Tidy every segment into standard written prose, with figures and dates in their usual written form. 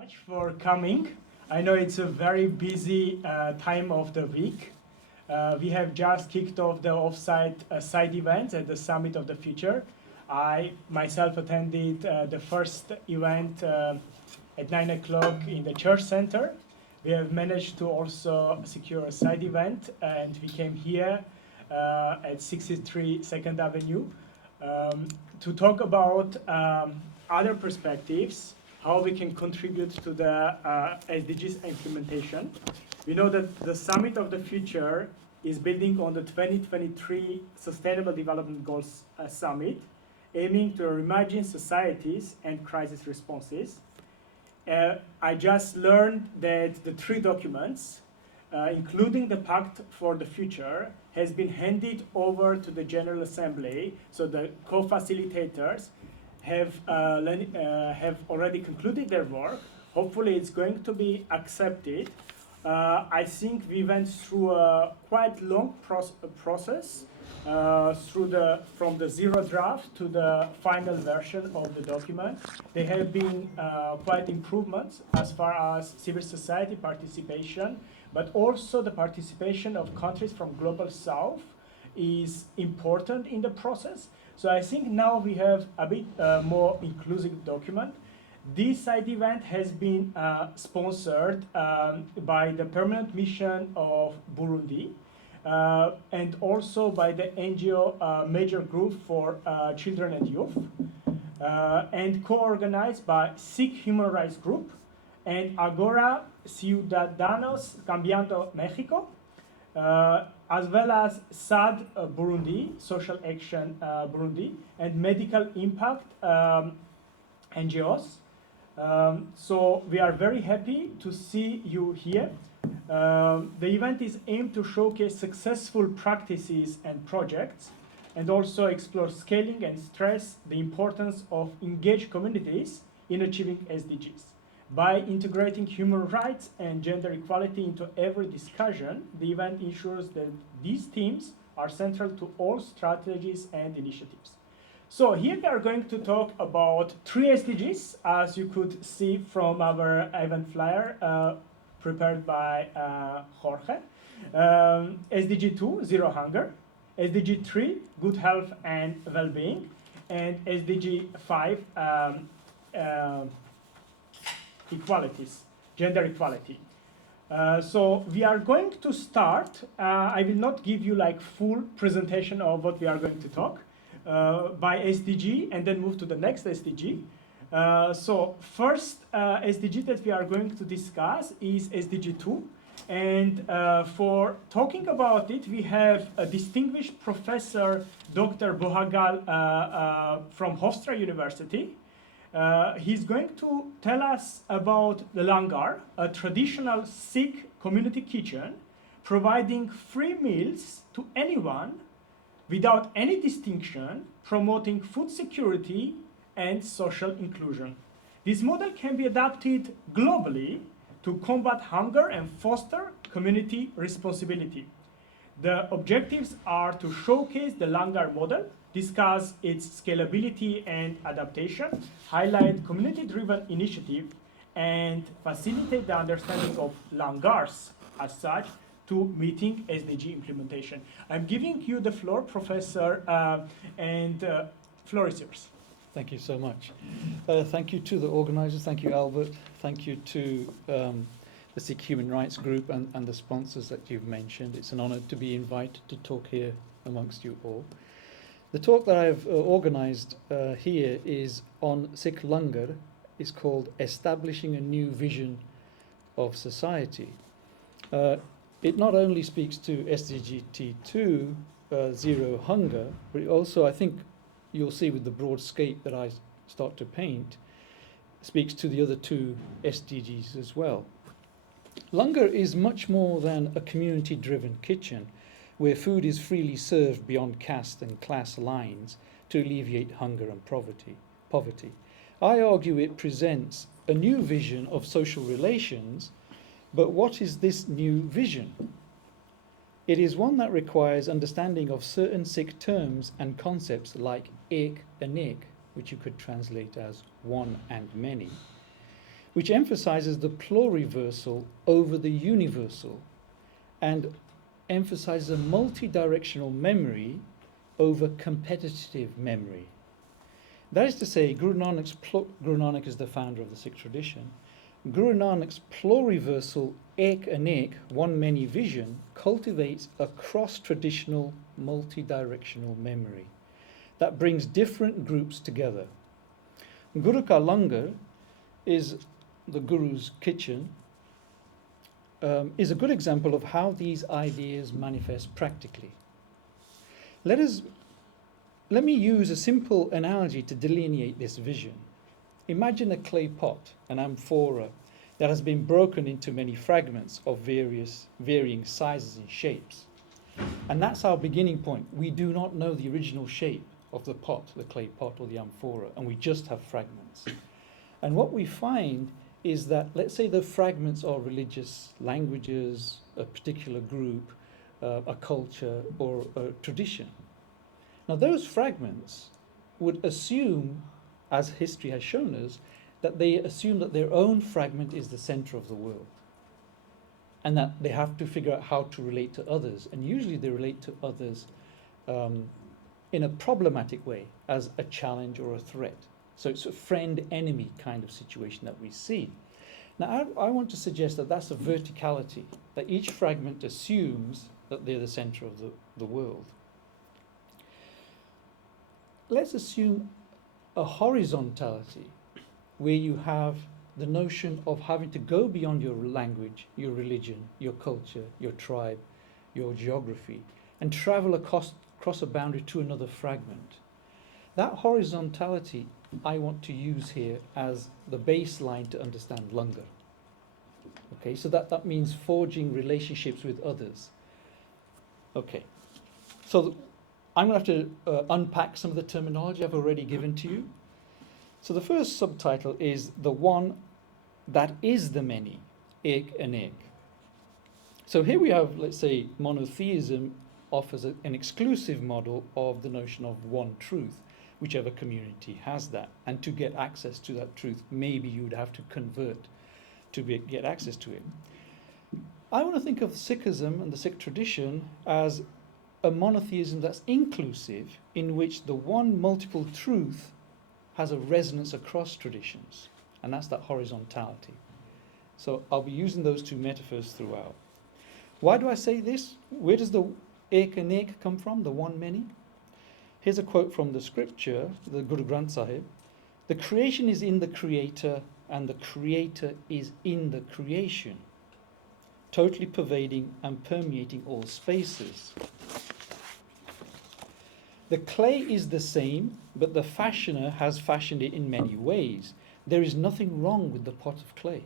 Much for coming. I know it's a very busy time of the week. We have just kicked off the offsite side events at the Summit of the Future. I myself attended the first event at 9 o'clock in the Church Center. We have managed to also secure a side event, and we came here at 63 2nd Avenue to talk about other perspectives, how we can contribute to the SDGs implementation. We know that the Summit of the Future is building on the 2023 Sustainable Development Goals Summit, aiming to reimagine societies and crisis responses. I just learned that the three documents, including the Pact for the Future, has been handed over to the General Assembly, so the co-facilitators have already concluded their work. Hopefully it's going to be accepted. I think we went through a quite long process from the zero draft to the final version of the document. There have been quite improvements as far as civil society participation, but also the participation of countries from Global South is important in the process. So I think now we have a bit more inclusive document. This side event has been sponsored by the Permanent Mission of Burundi and also by the NGO Major Group for Children and Youth and co-organized by Sikh Human Rights Group and Agora Ciudadanos Cambiando Mexico, as well as SAD Burundi, Social Action Burundi, and Medical Impact NGOs. So we are very happy to see you here. The event is aimed to showcase successful practices and projects and also explore scaling and stress the importance of engaged communities in achieving SDGs. By integrating human rights and gender equality into every discussion, the event ensures that these themes are central to all strategies and initiatives. So here we are going to talk about three SDGs, as you could see from our event flyer prepared by Jorge. SDG 2, Zero Hunger. SDG 3, Good Health and Well-being. And SDG 5, equalities, gender equality. So we are going to start. I will not give you like full presentation of what we are going to talk by SDG and then move to the next SDG. So first SDG that we are going to discuss is SDG 2. And for talking about it, we have a distinguished professor, Dr. Bohagal from Hofstra University. He's going to tell us about the langar, a traditional Sikh community kitchen, providing free meals to anyone without any distinction, promoting food security and social inclusion. This model can be adapted globally to combat hunger and foster community responsibility. The objectives are to showcase the langar model, discuss its scalability and adaptation, highlight community-driven initiative, and facilitate the understanding of langars as such to meeting SDG implementation. I'm giving you the floor, Professor, and floor is yours. Thank you so much. Thank you to the organizers. Thank you, Albert. Thank you to the Sikh Human Rights Group and the sponsors that you've mentioned. It's an honor to be invited to talk here amongst you all. The talk that I've organized here is on Sikh Langar. It's called Establishing a New Vision of Society. It not only speaks to SDG 2, Zero Hunger, but it also, I think you'll see with the broad scape that I start to paint, speaks to the other two SDGs as well. Langar is much more than a community-driven kitchen where food is freely served beyond caste and class lines to alleviate hunger and poverty. I argue it presents a new vision of social relations, but what is this new vision? It is one that requires understanding of certain Sikh terms and concepts like ek, anek, which you could translate as one and many, which emphasizes the pluriversal over the universal and emphasizes a multi-directional memory over competitive memory. That is to say, Guru Nanak is the founder of the Sikh tradition. Guru Nanak's pluriversal ek anek, one many vision, cultivates a cross-traditional multi-directional memory that brings different groups together. Guru Ka Langar is the Guru's kitchen, is a good example of how these ideas manifest practically. Let me use a simple analogy to delineate this vision. Imagine a clay pot, an amphora, that has been broken into many fragments of varying sizes and shapes. And that's our beginning point. We do not know the original shape of the pot, the clay pot or the amphora, and we just have fragments. And what we find is that, let's say the fragments are religious languages, a particular group, a culture, or a tradition. Now those fragments would assume, as history has shown us, that they assume that their own fragment is the center of the world, and that they have to figure out how to relate to others. And usually they relate to others in a problematic way, as a challenge or a threat. So it's a friend-enemy kind of situation that we see. Now I want to suggest that that's a verticality, that each fragment assumes that they're the center of the world. Let's assume a horizontality, where you have the notion of having to go beyond your language, your religion, your culture, your tribe, your geography, and travel across a boundary to another fragment. That horizontality I want to use here as the baseline to understand langar. Okay, so that means forging relationships with others. Okay, so I'm going to have to unpack some of the terminology I've already given to you. So the first subtitle is the one that is the many, ek anek. So here we have, let's say, monotheism offers an exclusive model of the notion of one truth, whichever community has that. And to get access to that truth, maybe you would have to convert to get access to it. I want to think of Sikhism and the Sikh tradition as a monotheism that's inclusive, in which the one multiple truth has a resonance across traditions, and that's that horizontality. So I'll be using those two metaphors throughout. Why do I say this? Where does the ek anek come from, the one many? Here's a quote from the scripture, the Guru Granth Sahib. The creation is in the creator, and the creator is in the creation, totally pervading and permeating all spaces. The clay is the same, but the fashioner has fashioned it in many ways. There is nothing wrong with the pot of clay.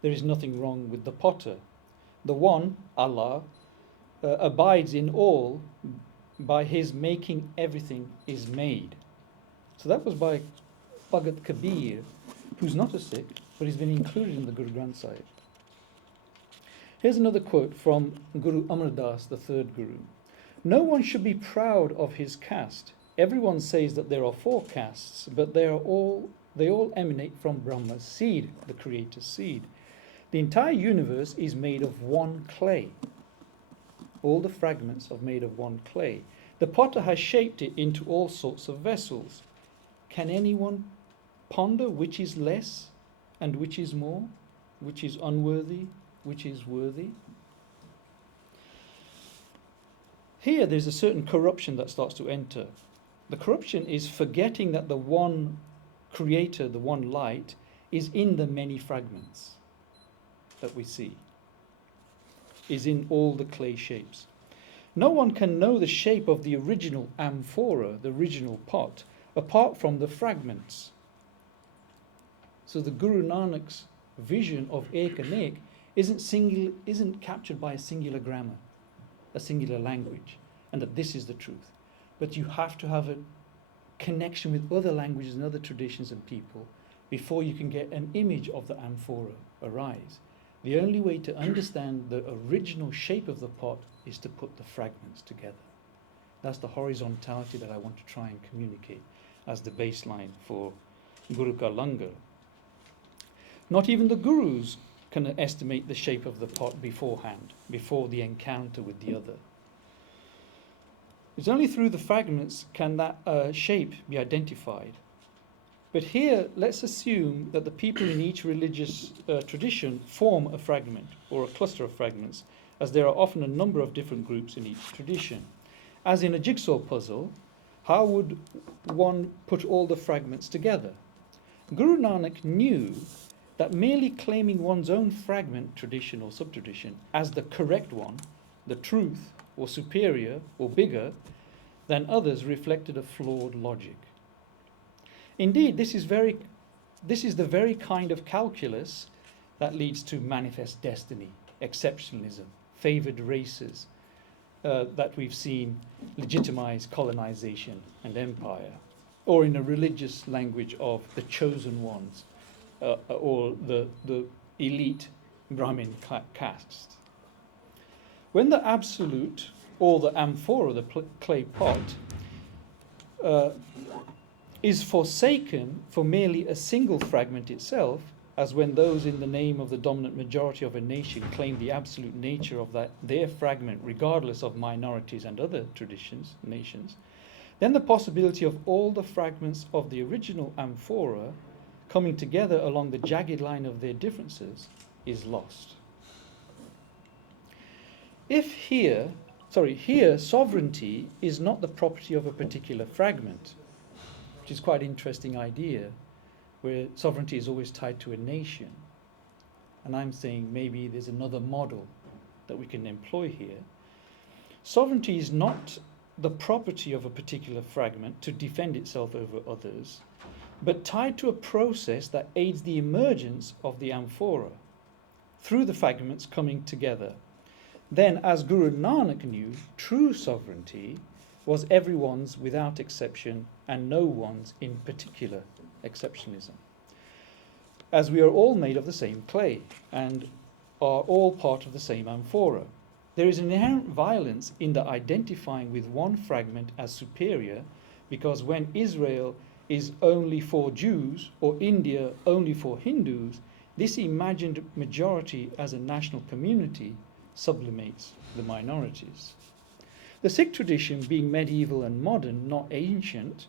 There is nothing wrong with the potter. The one, Allah, abides in all. By his making everything is made. So that was by Bhagat Kabir, who's not a Sikh, but he's been included in the Guru Granth Sahib. Here's another quote from Guru Amar Das, the third Guru. No one should be proud of his caste. Everyone says that there are 4 castes, but they all emanate from Brahma's seed, the creator's seed. The entire universe is made of one clay. All the fragments are made of one clay. The potter has shaped it into all sorts of vessels. Can anyone ponder which is less and which is more, which is unworthy, which is worthy? Here there's a certain corruption that starts to enter. The corruption is forgetting that the one creator, the one light, is in the many fragments that we see, is in all the clay shapes. No one can know the shape of the original amphora, the original pot, apart from the fragments. So the Guru Nanak's vision of ek anek isn't captured by a singular grammar, a singular language, and that this is the truth. But you have to have a connection with other languages and other traditions and people before you can get an image of the amphora arise. The only way to understand the original shape of the pot is to put the fragments together. That's the horizontality that I want to try and communicate as the baseline for Guru Ka Langar. Not even the gurus can estimate the shape of the pot beforehand, before the encounter with the other. It's only through the fragments can that shape be identified. But here, let's assume that the people in each religious tradition form a fragment or a cluster of fragments, as there are often a number of different groups in each tradition. As in a jigsaw puzzle, how would one put all the fragments together? Guru Nanak knew that merely claiming one's own fragment, tradition or subtradition, as the correct one, the truth, or superior, or bigger than others reflected a flawed logic. Indeed, this is the very kind of calculus that leads to manifest destiny, exceptionalism, favoured races that we've seen legitimize colonization and empire, or in a religious language of the chosen ones, or the elite Brahmin castes. When the absolute, or the amphora, the clay pot, is forsaken for merely a single fragment itself, as when those in the name of the dominant majority of a nation claim the absolute nature of their fragment regardless of minorities and other nations, then the possibility of all the fragments of the original amphora coming together along the jagged line of their differences is lost. Here sovereignty is not the property of a particular fragment, which is quite an interesting idea, where sovereignty is always tied to a nation. And I'm saying maybe there's another model that we can employ here. Sovereignty is not the property of a particular fragment to defend itself over others, but tied to a process that aids the emergence of the amphora through the fragments coming together. Then, as Guru Nanak knew, true sovereignty was everyone's without exception and no one's in particular exceptionalism. As we are all made of the same clay and are all part of the same amphora, there is an inherent violence in the identifying with one fragment as superior, because when Israel is only for Jews or India only for Hindus, this imagined majority as a national community sublimates the minorities. The Sikh tradition, being medieval and modern, not ancient,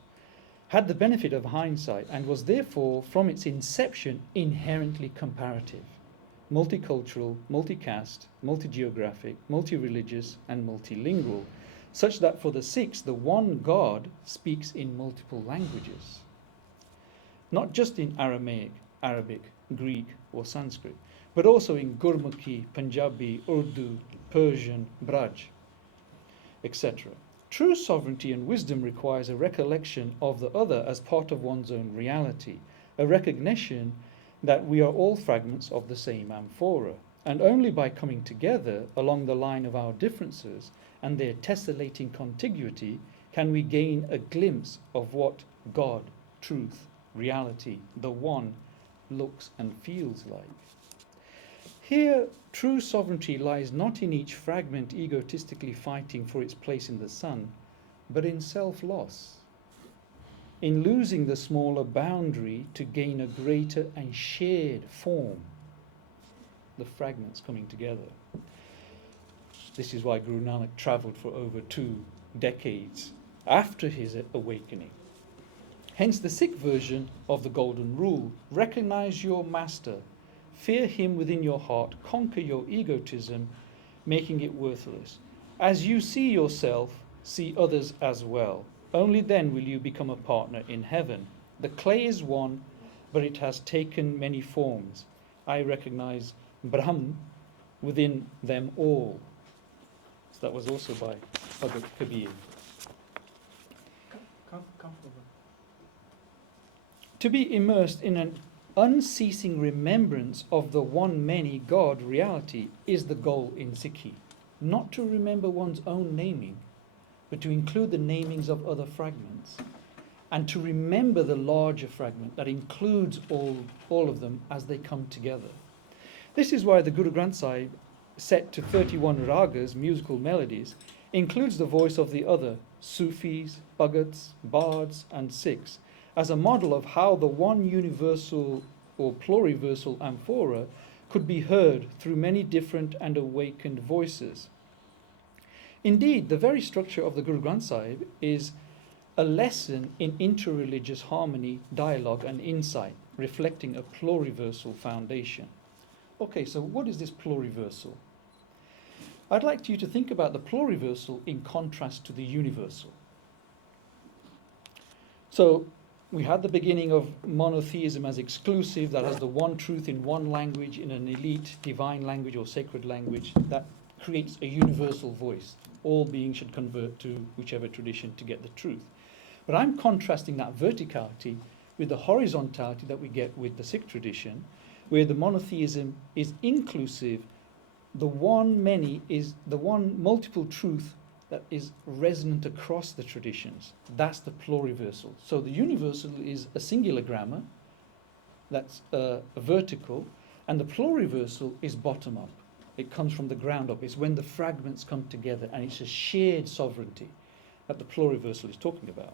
had the benefit of hindsight and was therefore, from its inception, inherently comparative, multicultural, multicaste, multi-geographic, multi-religious, and multilingual, such that for the Sikhs, the one God speaks in multiple languages, not just in Aramaic, Arabic, Greek, or Sanskrit, but also in Gurmukhi, Punjabi, Urdu, Persian, Braj, etc. True sovereignty and wisdom requires a recollection of the other as part of one's own reality, a recognition that we are all fragments of the same amphora, and only by coming together along the line of our differences and their tessellating contiguity can we gain a glimpse of what God, truth, reality, the one, looks and feels like. Here, true sovereignty lies not in each fragment egotistically fighting for its place in the sun, but in self-loss, in losing the smaller boundary to gain a greater and shared form, the fragments coming together. This is why Guru Nanak travelled for over 2 decades after his awakening. Hence the Sikh version of the Golden Rule: recognize your master, fear him within your heart, conquer your egotism, making it worthless. As you see yourself, see others as well. Only then will you become a partner in heaven. The clay is one, but it has taken many forms. I recognize Brahm within them all. So that was also by Bhagat Kabir. Comfortable. To be immersed in an unceasing remembrance of the one many God reality is the goal in Sikhi. Not to remember one's own naming, but to include the namings of other fragments, and to remember the larger fragment that includes all of them as they come together. This is why the Guru Granth Sahib, set to 31 ragas, musical melodies, includes the voice of the other Sufis, Bhagats, Bards, and Sikhs, as a model of how the one universal or pluriversal amphora could be heard through many different and awakened voices. Indeed, the very structure of the Guru Granth Sahib is a lesson in interreligious harmony, dialogue and insight, reflecting a pluriversal foundation. Okay, so what is this pluriversal? I'd like you to think about the pluriversal in contrast to the universal. So we had the beginning of monotheism as exclusive, that has the one truth in one language, in an elite divine language or sacred language, that creates a universal voice. All beings should convert to whichever tradition to get the truth. But I'm contrasting that verticality with the horizontality that we get with the Sikh tradition, where the monotheism is inclusive. The one many is the one multiple truth that is resonant across the traditions. That's the pluriversal. So the universal is a singular grammar, that's a vertical, and the pluriversal is bottom up. It comes from the ground up. It's when the fragments come together, and it's a shared sovereignty that the pluriversal is talking about.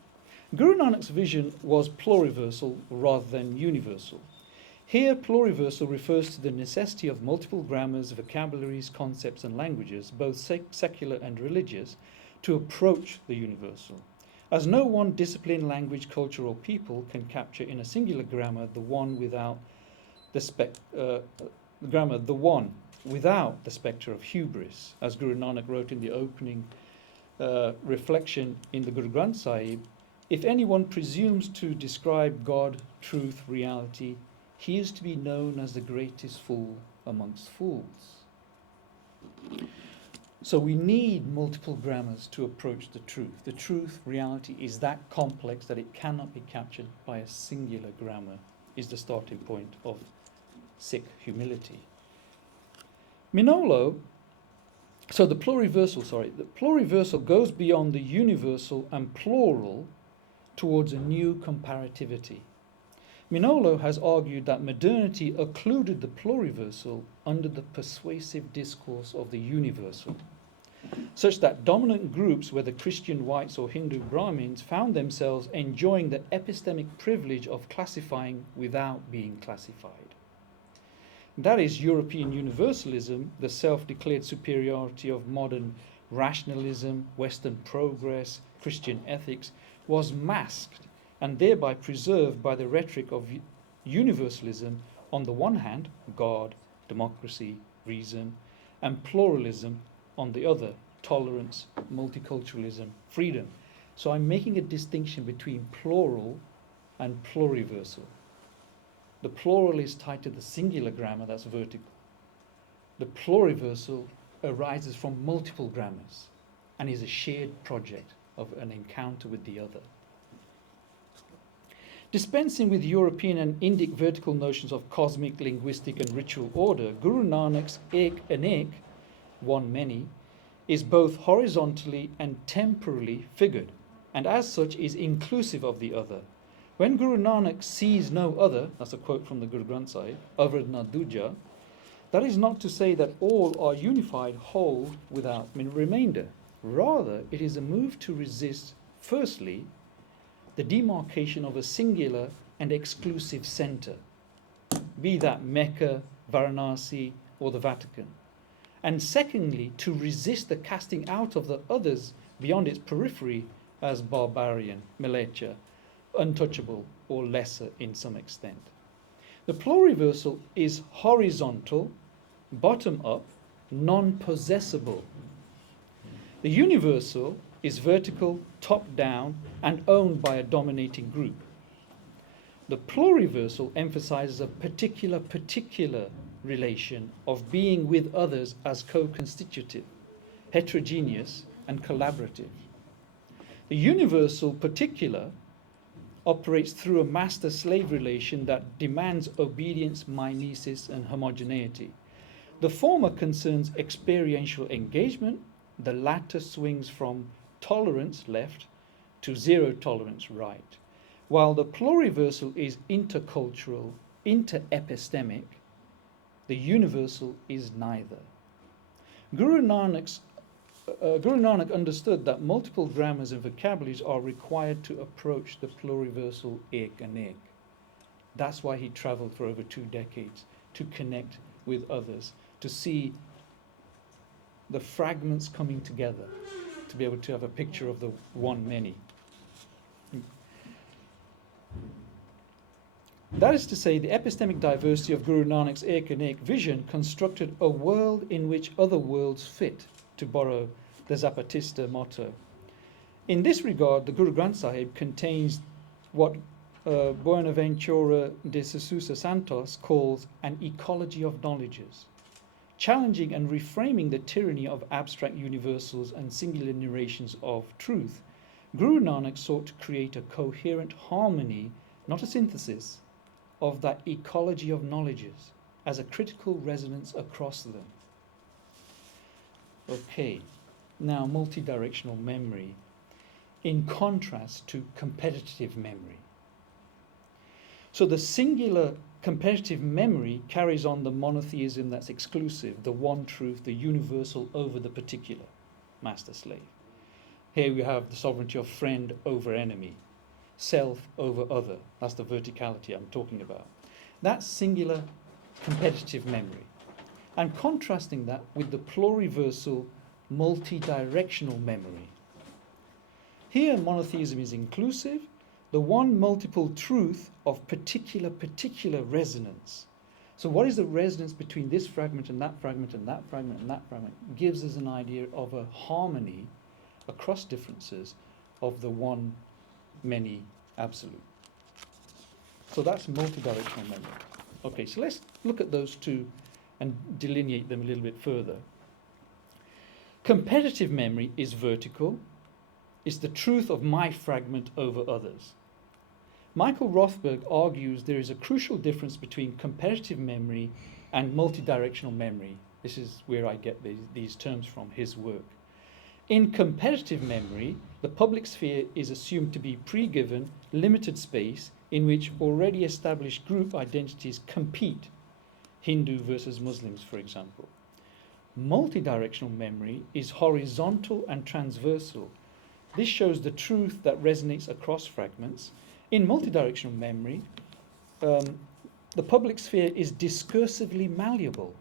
Guru Nanak's vision was pluriversal rather than universal. Here, pluriversal refers to the necessity of multiple grammars, vocabularies, concepts and languages, both secular and religious, to approach the universal. As no one discipline, language, culture or people can capture in a singular grammar the one without the spectre of hubris. As Guru Nanak wrote in the opening reflection in the Guru Granth Sahib, if anyone presumes to describe God, truth, reality, he is to be known as the greatest fool amongst fools. So we need multiple grammars to approach the truth. The truth, reality, is that complex that it cannot be captured by a singular grammar, is the starting point of Sikh humility. Minolo, the pluriversal goes beyond the universal and plural towards a new comparativity. Minolo has argued that modernity occluded the pluriversal under the persuasive discourse of the universal, such that dominant groups, whether Christian whites or Hindu Brahmins, found themselves enjoying the epistemic privilege of classifying without being classified. That is, European universalism, the self-declared superiority of modern rationalism, Western progress, Christian ethics, was masked and thereby preserved by the rhetoric of universalism, on the one hand, God, democracy, reason, and pluralism on the other, tolerance, multiculturalism, freedom. So I'm making a distinction between plural and pluriversal. The plural is tied to the singular grammar, that's vertical. The pluriversal arises from multiple grammars and is a shared project of an encounter with the other. Dispensing with European and Indic vertical notions of cosmic, linguistic and ritual order, Guru Nanak's Ek Anek, one many, is both horizontally and temporally figured, and as such is inclusive of the other. When Guru Nanak sees no other, that's a quote from the Guru Granth Sahib, Avrad Duja, that is not to say that all are unified whole without remainder. Rather, it is a move to resist, firstly, the demarcation of a singular and exclusive centre, be that Mecca, Varanasi, or the Vatican. And secondly, to resist the casting out of the others beyond its periphery as barbarian, Melecha, untouchable, or lesser in some extent. The pluriversal is horizontal, bottom up, non-possessible. The universal is vertical, top down, and owned by a dominating group. The pluriversal emphasizes a particular relation of being with others as co-constitutive, heterogeneous, and collaborative. The universal particular operates through a master-slave relation that demands obedience, mimesis, and homogeneity. The former concerns experiential engagement, the latter swings from tolerance left to zero tolerance right, while the pluriversal is intercultural, interepistemic, the universal is neither. Guru Nanak understood that multiple grammars and vocabularies are required to approach the pluriversal Ek Anek. That's why he traveled for over 2 decades, to connect with others, to see the fragments coming together, to be able to have a picture of the one many. That is to say, the epistemic diversity of Guru Nanak's Ek Anek vision constructed a world in which other worlds fit, to borrow the Zapatista motto. In this regard, the Guru Granth Sahib contains what Buenaventura de Sousa Santos calls an ecology of knowledges, challenging and reframing the tyranny of abstract universals and singular narrations of truth. Guru Nanak sought to create a coherent harmony, not a synthesis, of that ecology of knowledges as a critical resonance across them. Okay, now multidirectional memory in contrast to competitive memory. So the singular competitive memory carries on the monotheism that's exclusive, the one truth, the universal over the particular, master-slave. Here we have the sovereignty of friend over enemy, self over other. That's the verticality I'm talking about. That's singular competitive memory. I'm contrasting that with the pluriversal multi-directional memory. Here monotheism is inclusive, the one multiple truth of particular resonance. So what is the resonance between this fragment and that fragment and that fragment and that fragment? Gives us an idea of a harmony across differences of the one many absolute. So that's multidirectional memory. Okay, so let's look at those two and delineate them a little bit further. Competitive memory is vertical. It's the truth of my fragment over others. Michael Rothberg argues there is a crucial difference between competitive memory and multidirectional memory. This is where I get these terms from, his work. In competitive memory, the public sphere is assumed to be pre-given, limited space in which already established group identities compete, Hindu versus Muslims, for example. Multidirectional memory is horizontal and transversal. This shows the truth that resonates across fragments. In multidirectional memory, the public sphere is discursively malleable,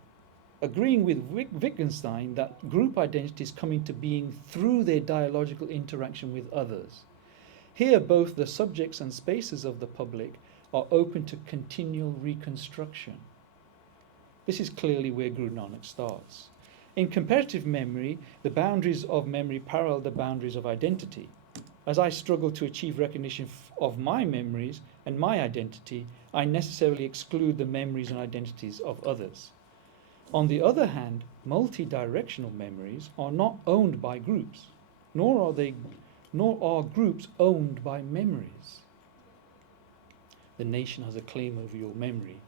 agreeing with Wittgenstein that group identities come into being through their dialogical interaction with others. Here, both the subjects and spaces of the public are open to continual reconstruction. This is clearly where Guru Nanak starts. In comparative memory, the boundaries of memory parallel the boundaries of identity. As I struggle to achieve recognition of my memories and my identity, I necessarily exclude the memories and identities of others. On the other hand, multi-directional memories are not owned by groups, nor are groups owned by memories. The nation has a claim over your memory.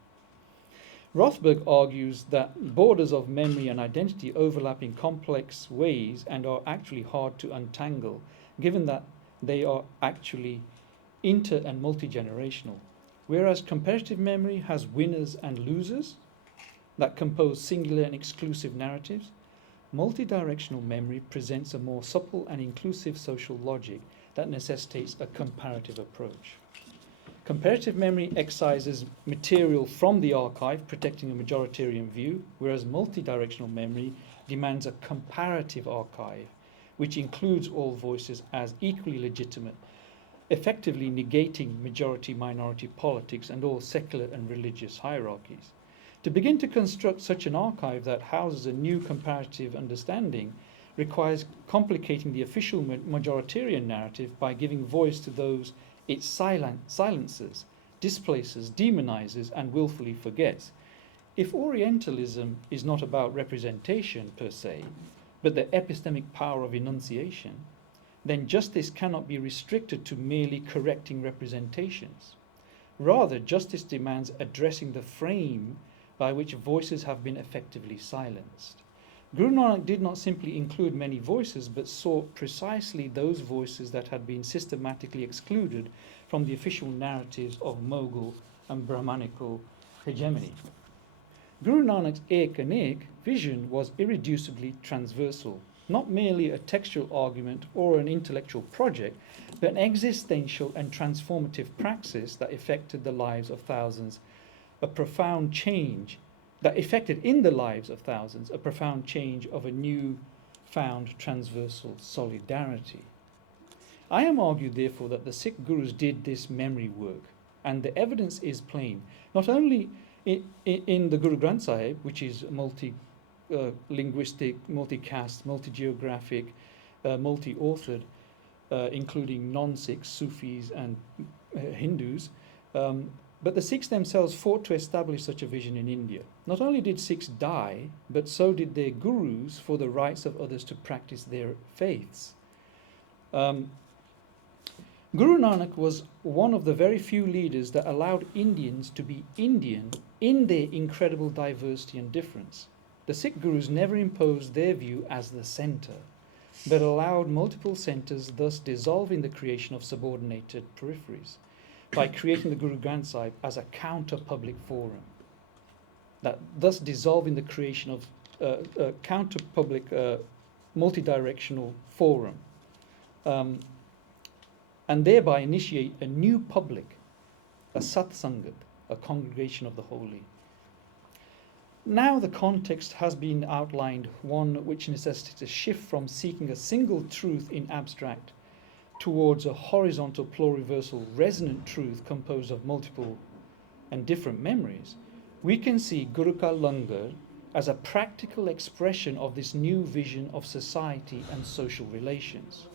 Rothberg argues that borders of memory and identity overlap in complex ways and are actually hard to untangle, given that they are actually inter- and multi-generational. Whereas comparative memory has winners and losers that compose singular and exclusive narratives, multi-directional memory presents a more supple and inclusive social logic that necessitates a comparative approach. Comparative memory excises material from the archive, protecting a majoritarian view, whereas multi-directional memory demands a comparative archive, which includes all voices as equally legitimate, effectively negating majority-minority politics and all secular and religious hierarchies. To begin to construct such an archive that houses a new comparative understanding requires complicating the official majoritarian narrative by giving voice to those it silences, displaces, demonizes, and willfully forgets. If Orientalism is not about representation per se, but the epistemic power of enunciation, then justice cannot be restricted to merely correcting representations. Rather, justice demands addressing the frame by which voices have been effectively silenced. Guru Nanak did not simply include many voices, but sought precisely those voices that had been systematically excluded from the official narratives of Mughal and Brahmanical hegemony. Guru Nanak's Ek Anek vision was irreducibly transversal. not merely a textual argument or an intellectual project, but an existential and transformative praxis that affected the lives of thousands, a profound change that affected in the lives of thousands, a profound change of a new found transversal solidarity. I am argued, therefore, that the Sikh gurus did this memory work, and the evidence is plain, not only in the Guru Granth Sahib, which is multi-linguistic, multi-caste, multi-geographic, multi-authored, including non-Sikhs, Sufis and Hindus, but the Sikhs themselves fought to establish such a vision in India. Not only did Sikhs die, but so did their gurus for the rights of others to practice their faiths. Guru Nanak was one of the very few leaders that allowed Indians to be Indian in their incredible diversity and difference. The Sikh gurus never imposed their view as the centre, but allowed multiple centres, thus dissolving the creation of subordinated peripheries by creating the Guru Granth Sahib as a counter-public forum, thus dissolving the creation of a counter-public multi-directional forum, and thereby initiate a new public, a satsangat, a congregation of the holy. Now the context has been outlined, one which necessitates a shift from seeking a single truth in abstract towards a horizontal pluriversal resonant truth composed of multiple and different memories. We can see Guru Ka Langar as a practical expression of this new vision of society and social relations.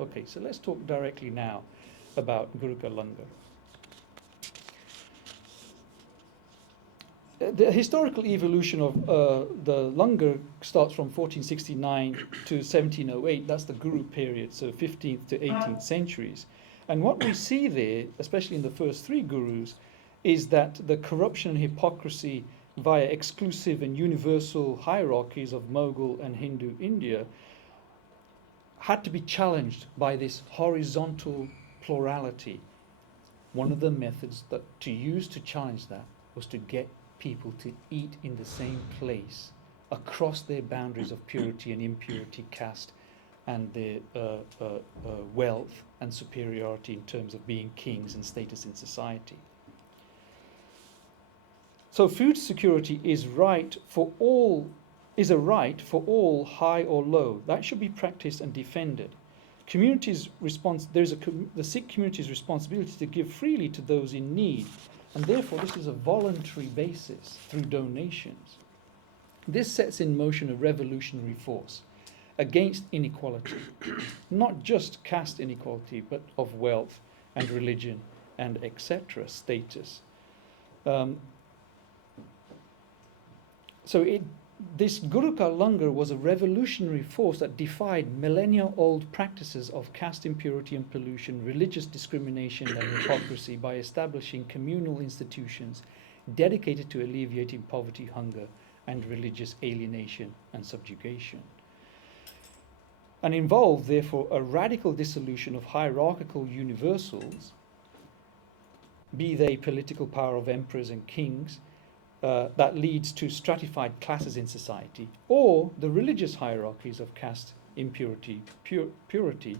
Okay, so let's talk directly now about Guru Ka Langar. The historical evolution of the Langar starts from 1469 to 1708. That's the Guru period, so 15th to 18th centuries. And what we see there, especially in the first three Gurus, is that the corruption and hypocrisy via exclusive and universal hierarchies of Mughal and Hindu India had to be challenged by this horizontal plurality. One of the methods that to use to challenge that was to get people to eat in the same place across their boundaries of purity and impurity, caste, and their wealth and superiority in terms of being kings and status in society. So food security is a right for all, high or low. That should be practiced and defended. The Sikh community's responsibility to give freely to those in need, and therefore this is a voluntary basis through donations. This sets in motion a revolutionary force against inequality, not just caste inequality, but of wealth and religion and etc. status. This Guru Ka Langar was a revolutionary force that defied millennia-old practices of caste impurity and pollution, religious discrimination and hypocrisy by establishing communal institutions dedicated to alleviating poverty, hunger, and religious alienation and subjugation. And involved, therefore, a radical dissolution of hierarchical universals, be they political power of emperors and kings, that leads to stratified classes in society, or the religious hierarchies of caste impurity, purity,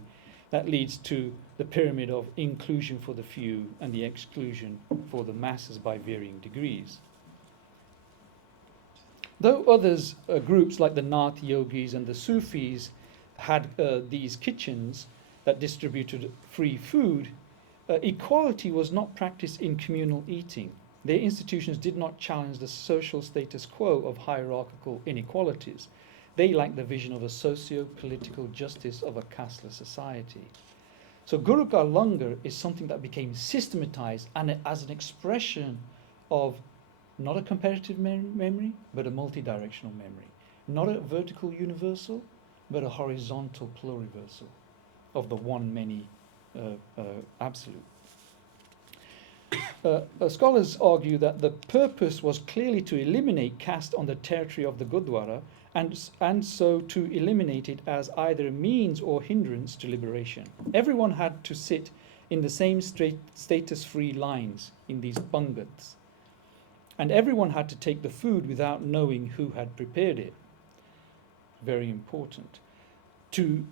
that leads to the pyramid of inclusion for the few and the exclusion for the masses by varying degrees. Though others, groups like the Nath Yogis and the Sufis had these kitchens that distributed free food, equality was not practiced in communal eating. Their institutions did not challenge the social status quo of hierarchical inequalities. They lacked the vision of a socio-political justice of a casteless society. So Guru Ka Langar is something that became systematized and as an expression of not a comparative memory, but a multi-directional memory. Not a vertical universal, but a horizontal pluriversal of the one many absolute. Scholars argue that the purpose was clearly to eliminate caste on the territory of the Gurdwara, and so to eliminate it as either a means or hindrance to liberation. Everyone had to sit in the same status-free lines in these pangats, and everyone had to take the food without knowing who had prepared it. Very important. to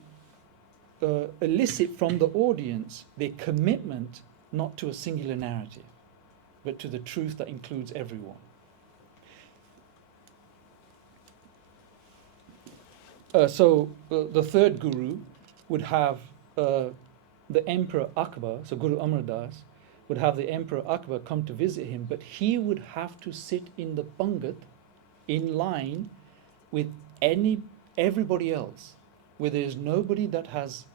elicit from the audience their commitment not to a singular narrative, but to the truth that includes everyone. So the third guru would have the Emperor Akbar, so Guru Amar Das, would have the Emperor Akbar come to visit him, but he would have to sit in the Pangat in line with everybody else, where there's nobody that has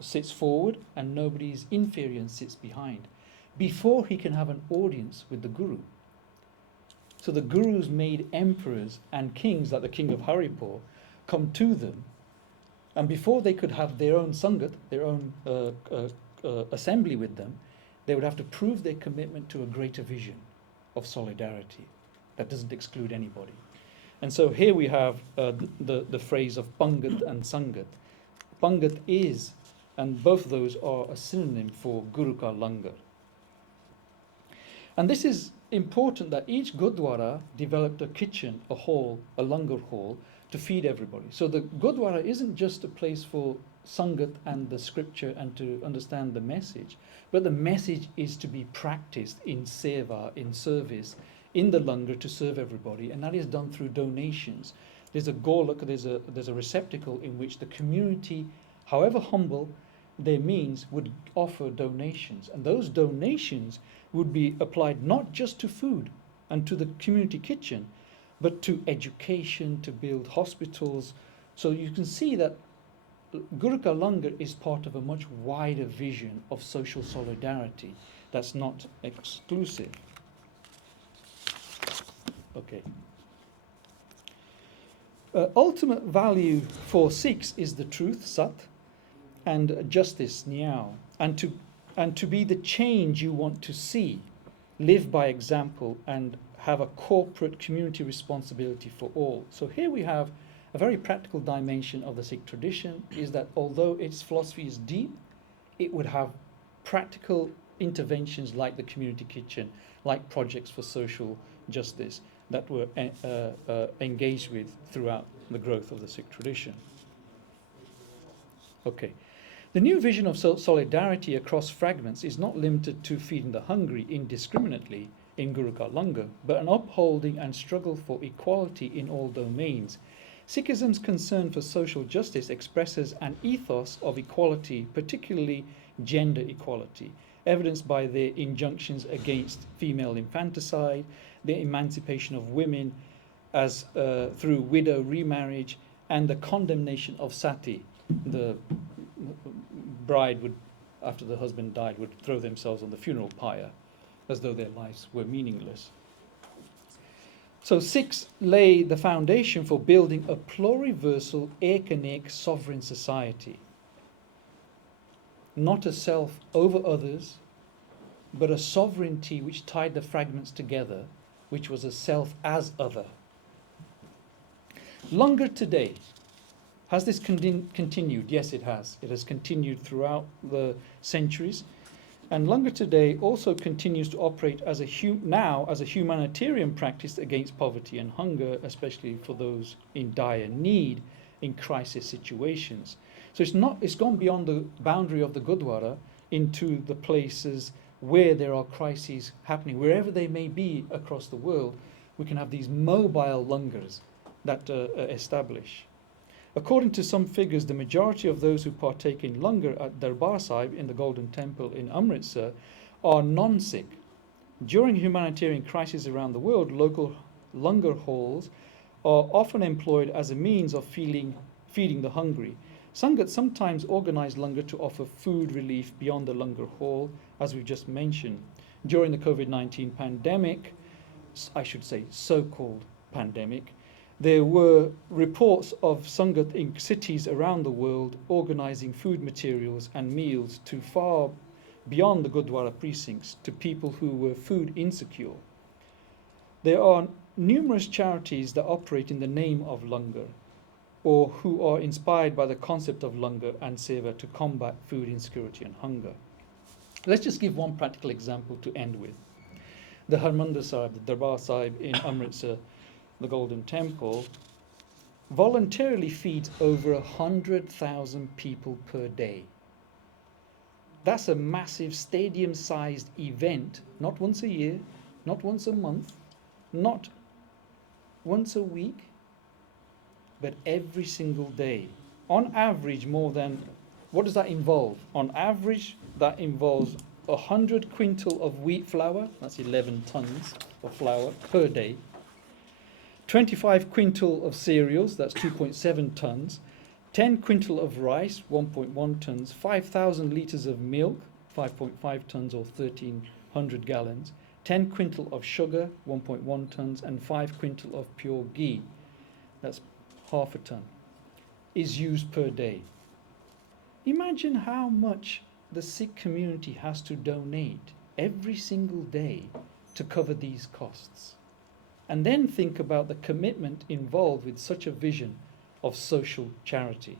sits forward and nobody is inferior and sits behind, before he can have an audience with the Guru. So the Gurus made emperors and kings, like the king of Haripur, come to them, and before they could have their own Sangat, their own assembly with them, they would have to prove their commitment to a greater vision of solidarity that doesn't exclude anybody. And so here we have the phrase of Pangat and Sangat. Pangat is, and both of those are a synonym for Guru Ka Langar. And this is important, that each Gurdwara developed a kitchen, a hall, a langar hall, to feed everybody. So the Gurdwara isn't just a place for Sangat and the scripture and to understand the message, but the message is to be practiced in seva, in service, in the langar, to serve everybody, and that is done through donations. There's a golak, there's a receptacle in which the community, however humble their means, would offer donations, and those donations would be applied not just to food and to the community kitchen, but to education, to build hospitals. So you can see that Guru Ka Langar is part of a much wider vision of social solidarity that's not exclusive. Okay. Ultimate value for Sikhs is the truth, Sat, and justice, Nyao, and to be the change you want to see, live by example, and have a corporate community responsibility for all. So here we have a very practical dimension of the Sikh tradition, is that although its philosophy is deep, it would have practical interventions like the community kitchen, like projects for social justice that were engaged with throughout the growth of the Sikh tradition. Okay. The new vision of solidarity across fragments is not limited to feeding the hungry indiscriminately in Guru Ka Langar, but an upholding and struggle for equality in all domains. Sikhism's concern for social justice expresses an ethos of equality, particularly gender equality, evidenced by their injunctions against female infanticide, the emancipation of women as through widow remarriage, and the condemnation of sati. The bride would, after the husband died, would throw themselves on the funeral pyre as though their lives were meaningless. So Sikhs lay the foundation for building a pluriversal, ekanek sovereign society. Not a self over others, but a sovereignty which tied the fragments together, which was a self as other. Langar today, has this continued? Yes, it has. It has continued throughout the centuries. And Langar today also continues to operate as a humanitarian practice against poverty and hunger, especially for those in dire need in crisis situations. So it's gone beyond the boundary of the Gurdwara into the places where there are crises happening, wherever they may be across the world. We can have these mobile langars that establish. According to some figures, the majority of those who partake in langar at Darbar Sahib in the Golden Temple in Amritsar are non-Sikh. During humanitarian crises around the world, local langar halls are often employed as a means of feeding the hungry. Sangat sometimes organize langar to offer food relief beyond the langar hall, as we just mentioned. During the COVID-19 pandemic, I should say so-called pandemic, there were reports of Sangat in cities around the world organizing food materials and meals to far beyond the Gurdwara precincts to people who were food insecure. There are numerous charities that operate in the name of langar, or who are inspired by the concept of langar and seva to combat food insecurity and hunger. Let's just give one practical example to end with. The Harmandir Sahib, the Darbar Sahib in Amritsar, the Golden Temple, voluntarily feeds over 100,000 people per day. That's a massive stadium-sized event, not once a year, not once a month, not once a week, but every single day. On average, more than, what does that involve? On average, that involves 100 quintal of wheat flour, that's 11 tons of flour per day, 25 quintal of cereals, that's 2.7 tons, 10 quintal of rice, 1.1 tons, 5,000 litres of milk, 5.5 tons or 1,300 gallons, 10 quintal of sugar, 1.1 tons, and 5 quintal of pure ghee, that's half a ton, is used per day. Imagine how much the Sikh community has to donate every single day to cover these costs. And then think about the commitment involved with such a vision of social charity.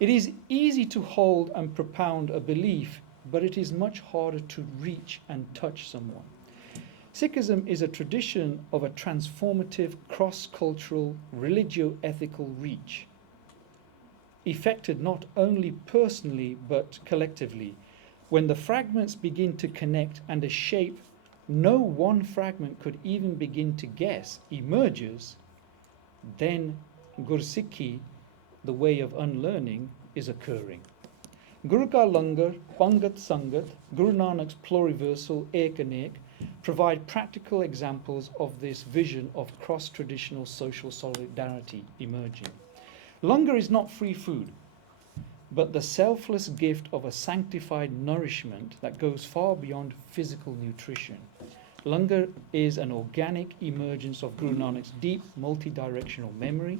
It is easy to hold and propound a belief, but it is much harder to reach and touch someone. Sikhism is a tradition of a transformative, cross-cultural, religio-ethical reach, effected not only personally but collectively. When the fragments begin to connect and a shape no one fragment could even begin to guess emerges, then Gursikhi, the way of unlearning, is occurring. Guru Ka Langar, Pangat Sangat, Guru Nanak's pluriversal Ek Anek provide practical examples of this vision of cross-traditional social solidarity emerging. Langar is not free food, but the selfless gift of a sanctified nourishment that goes far beyond physical nutrition. Langar is an organic emergence of Guru Nanak's deep multi-directional memory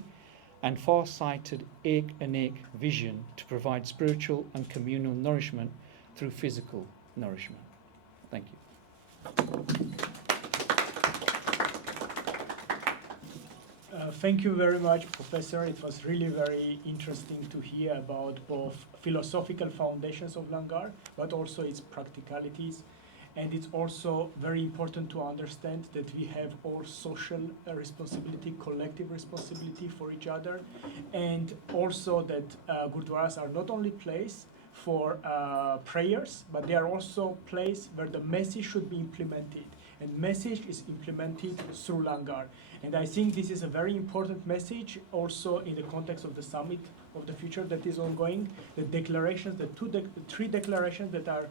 and far-sighted Ek Anek vision to provide spiritual and communal nourishment through physical nourishment. Thank you. Thank you very much, Professor. It was really very interesting to hear about both philosophical foundations of Langar, but also its practicalities. And it's also very important to understand that we have all social responsibility, collective responsibility for each other, and also that gurdwaras are not only place for prayers, but they are also place where the message should be implemented. And message is implemented through Langar. And I think this is a very important message also in the context of the summit of the future that is ongoing. The declarations, the three declarations that are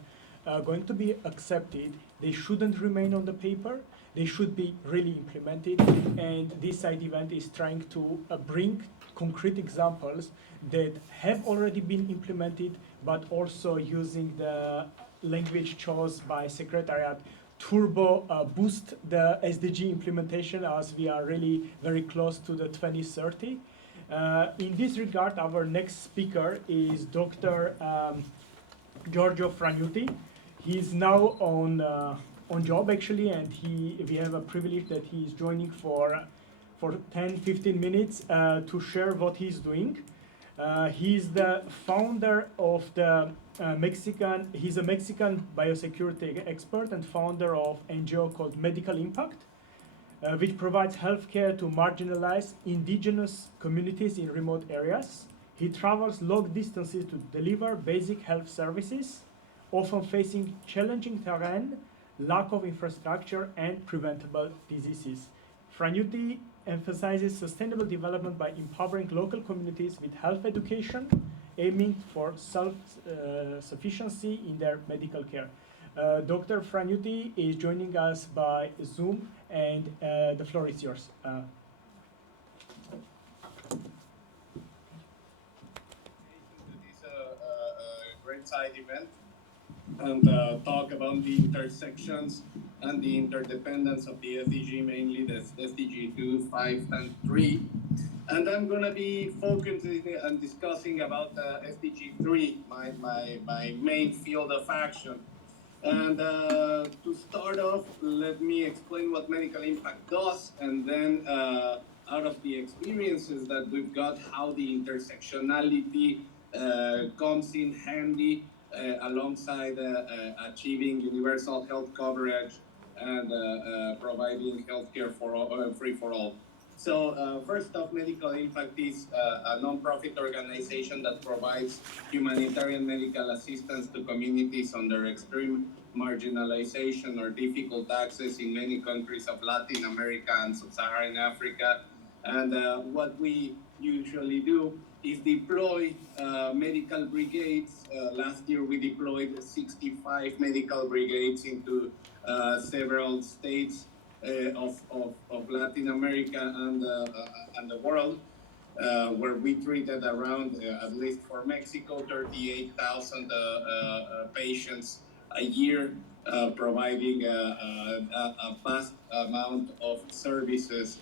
going to be accepted, they shouldn't remain on the paper, they should be really implemented. And this side event is trying to bring concrete examples that have already been implemented, but also using the language chose by Secretariat turbo boost the SDG implementation, as we are really very close to the 2030. In this regard, our next speaker is Dr. Giorgio Fragnuti. He's now on job actually, and we have a privilege that he is joining for 10-15 minutes to share what he's doing. He's the founder of the he's a Mexican biosecurity expert and founder of NGO called Medical Impact, which provides healthcare to marginalized indigenous communities in remote areas. He travels long distances to deliver basic health services, often facing challenging terrain, lack of infrastructure, and preventable diseases. Fragnuti emphasizes sustainable development by empowering local communities with health education, aiming for self-sufficiency in their medical care. Dr. Fragnuti is joining us by Zoom, and the floor is yours. This is a great side event, and talk about the intersections and the interdependence of the SDG, mainly the SDG 2, 5, and 3. And I'm going to be focusing and discussing about SDG 3, my main field of action. And to start off, let me explain what medical impact does, and then out of the experiences that we've got, how the intersectionality comes in handy alongside achieving universal health coverage and providing healthcare for all, free for all. So First off, Medical Impact is a non-profit organization that provides humanitarian medical assistance to communities under extreme marginalization or difficult access in many countries of Latin America and Sub-Saharan Africa. And what we usually do is deploy medical brigades. Last year we deployed 65 medical brigades into several states of Latin America and the world, where we treated around, at least for Mexico, 38,000 patients a year, providing a vast amount of services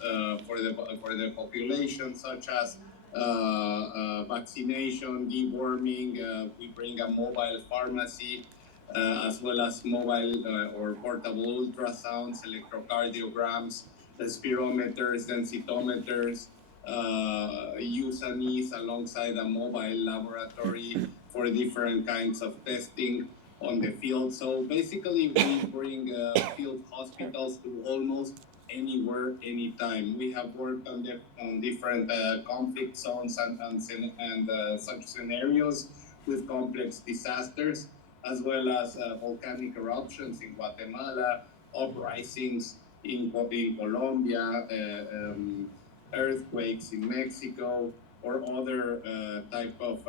for the population, such as vaccination, deworming. We bring a mobile pharmacy, as well as mobile or portable ultrasounds, electrocardiograms, spirometers, densitometers, use and ease alongside a mobile laboratory for different kinds of testing on the field. So basically, we bring field hospitals to almost anywhere, anytime. We have worked on different conflict zones and such scenarios with complex disasters, as well as volcanic eruptions in Guatemala, uprisings in Colombia, earthquakes in Mexico, or other type of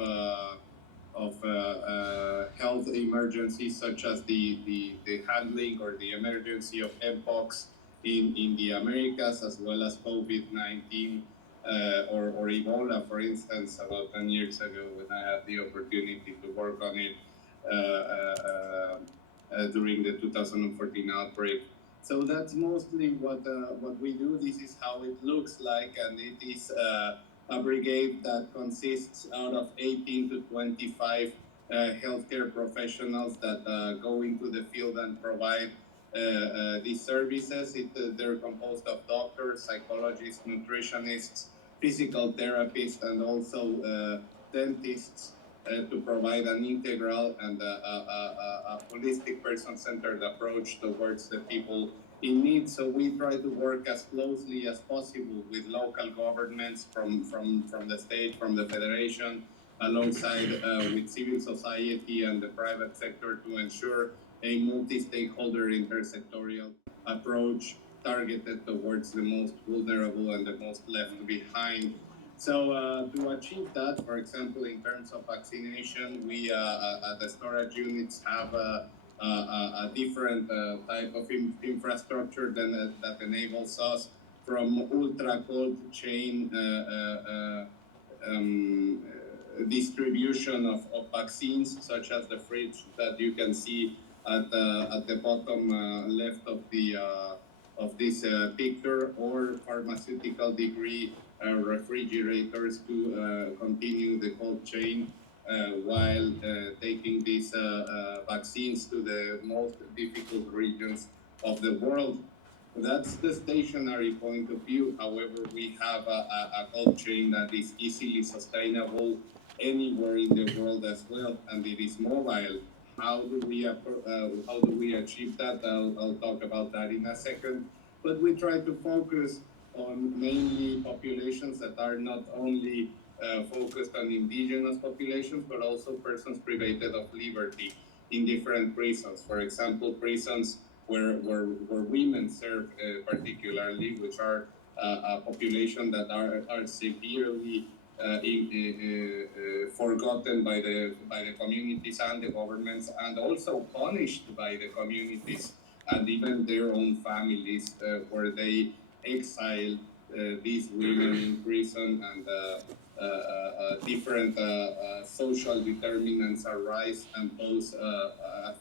health emergencies, such as the handling or the emergency of Mpox in the Americas, as well as COVID-19 or Ebola, for instance, about 10 years ago when I had the opportunity to work on it during the 2014 outbreak. So that's mostly what we do. This is how it looks like, and it is a brigade that consists out of 18 to 25 healthcare professionals that go into the field and provide these services. They're composed of doctors, psychologists, nutritionists, physical therapists, and also dentists, to provide an integral and a holistic person-centered approach towards the people in need. So we try to work as closely as possible with local governments from the state, from the federation, alongside with civil society and the private sector, to ensure a multi-stakeholder intersectorial approach targeted towards the most vulnerable and the most left behind. So to achieve that, for example, in terms of vaccination, we at the storage units have a different type of infrastructure that enables us, from ultra cold chain distribution of vaccines, such as the fridge that you can see at the bottom left of this picture, or pharmaceutical degree refrigerators to continue the cold chain while taking these vaccines to the most difficult regions of the world. That's the stationary point of view. However, we have a cold chain that is easily sustainable anywhere in the world as well, and it is mobile. How do we achieve that? I'll talk about that in a second. But we try to focus on mainly populations that are not only focused on indigenous populations, but also persons privated of liberty in different prisons. For example, prisons where women serve particularly, which are a population that are severely forgotten by the communities and the governments, and also punished by the communities and even their own families, where they exile these women in prison, and different social determinants arise and pose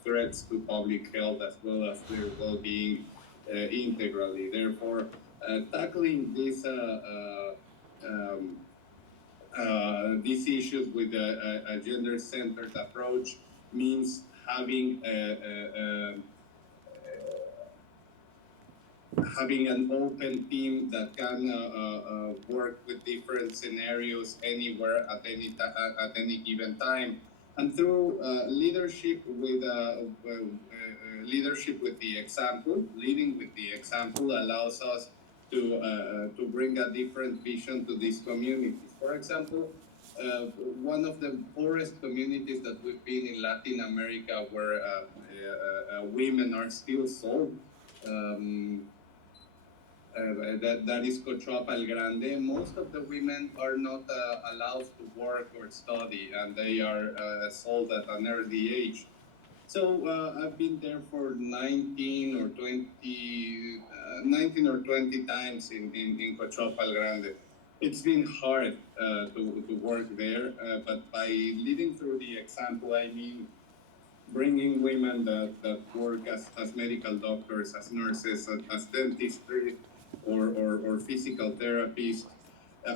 threats to public health as well as their well-being integrally. Therefore, tackling these issues with a gender-centered approach means having an open team that can work with different scenarios anywhere at any given time, and through leadership with the example. Leading with the example allows us to bring a different vision to these communities. For example, one of the poorest communities that we've been in Latin America, where women are still sold. That is Cochuapal Grande. Most of the women are not allowed to work or study, and they are sold at an early age. So I've been there for 19 or 20 times in Cochuapal Grande. It's been hard to work there, but by leading through the example, I mean bringing women that work as medical doctors, as nurses, as dentistry, or physical therapists,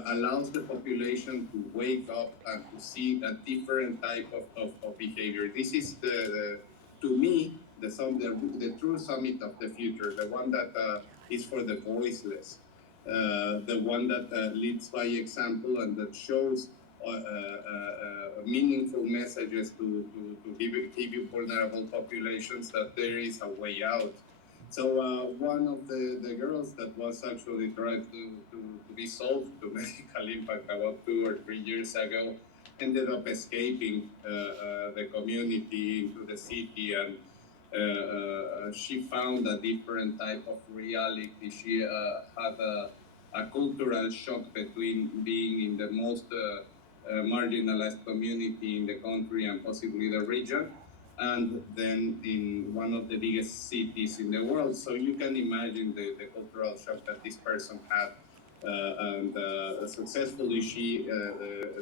allows the population to wake up and to see a different type of behavior. This is to me, the true summit of the future, the one that is for the voiceless, the one that leads by example and that shows meaningful messages to give vulnerable populations that there is a way out. So one of the girls that was actually tried to be sold to medical impact about 2 or 3 years ago ended up escaping the community into the city, and she found a different type of reality. She had a cultural shock between being in the most marginalized community in the country and possibly the region, and then in one of the biggest cities in the world. So you can imagine the cultural shock that this person had. And successfully, she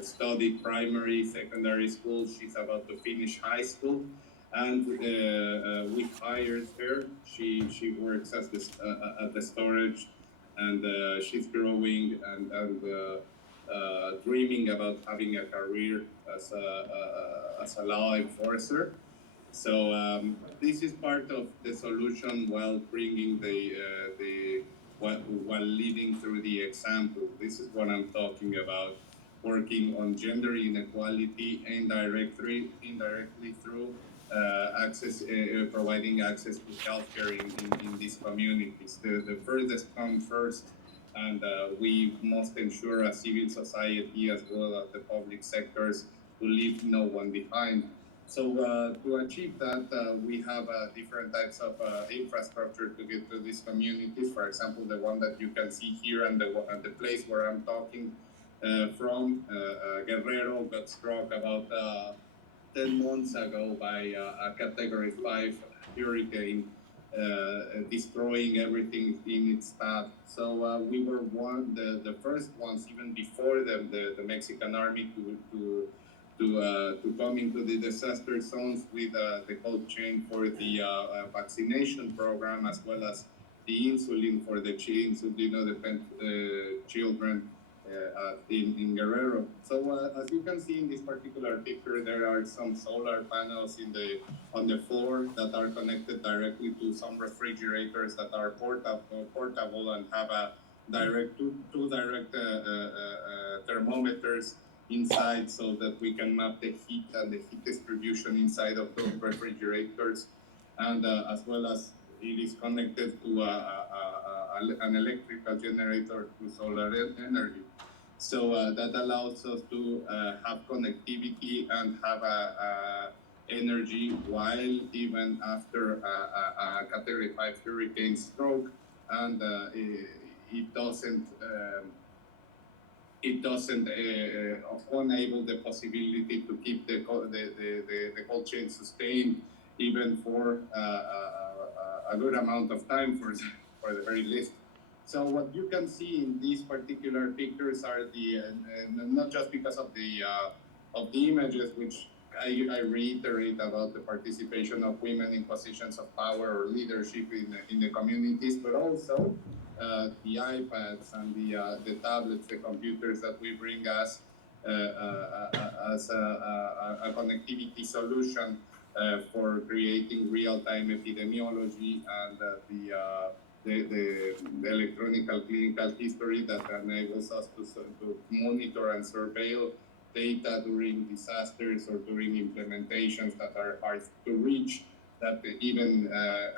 studied primary, secondary school. She's about to finish high school, and we hired her. She works as at the storage, and she's growing and dreaming about having a career as a law enforcer. So this is part of the solution while bringing while leading through the example. This is what I'm talking about, working on gender inequality indirectly through providing access to healthcare in these communities. The furthest come first, and we must ensure as civil society as well as the public sectors to leave no one behind. So to achieve that, we have different types of infrastructure to get to these communities. For example, the one that you can see here and the place where I'm talking from, Guerrero, got struck about 10 months ago by a Category 5 hurricane, destroying everything in its path. So we were the first ones, even before the Mexican army, to come into the disaster zones with the cold chain for the vaccination program, as well as the insulin for the insulin-dependent children in Guerrero. So as you can see in this particular picture, there are some solar panels on the floor that are connected directly to some refrigerators that are portable and have a two direct thermometers inside, so that we can map the heat and the heat distribution inside of those refrigerators, and as well as it is connected to an electrical generator to solar energy. So that allows us to have connectivity and have energy while even after a Category 5 hurricane stroke, and it doesn't enable the possibility to keep the cold chain sustained even for a good amount of time, for the very least. So what you can see in these particular pictures are not just because of the images, which I reiterate about the participation of women in positions of power or leadership in the communities, but also the iPads and the tablets, the computers that we bring as a connectivity solution for creating real-time epidemiology, and the electronic clinical history that enables us to monitor and surveil data during disasters or during implementations that are hard to reach, that even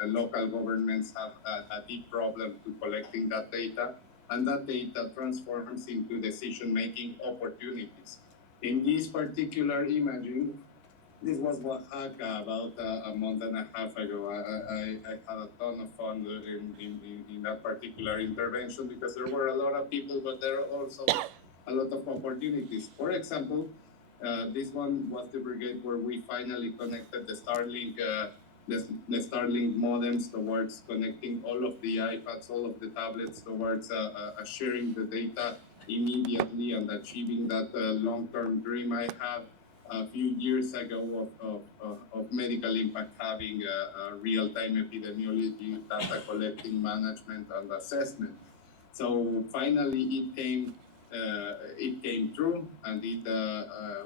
local governments have a deep problem to collecting that data. and that data transforms into decision-making opportunities. In this particular imaging, this was Oaxaca about a month and a half ago. I had a ton of fun in that particular intervention because there were a lot of people, but there are also a lot of opportunities. For example, this one was the brigade where we finally connected the Starlink modems towards connecting all of the iPads, all of the tablets towards sharing the data immediately and achieving that long-term dream I had a few years ago of medical impact, having real-time epidemiology, data collecting, management, and assessment. So finally, it came true, and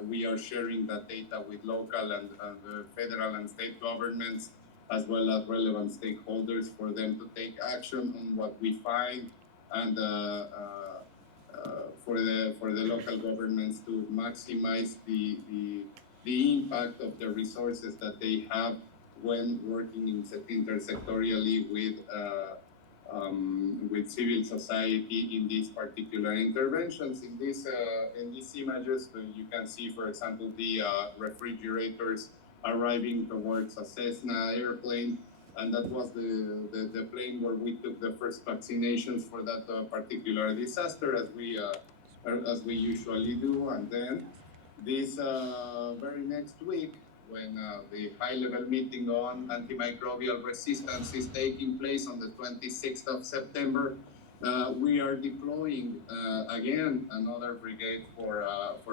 we are sharing that data with local and federal and state governments, as well as relevant stakeholders, for them to take action on what we find, and for the local governments to maximize the impact of the resources that they have when working intersectorially with civil society in these particular interventions. In these images, you can see, for example, the refrigerators arriving towards a Cessna airplane, and that was the plane where we took the first vaccinations for that particular disaster, as we usually do. And then this very next week, when the high-level meeting on antimicrobial resistance is taking place on the 26th of September, we are deploying again another brigade for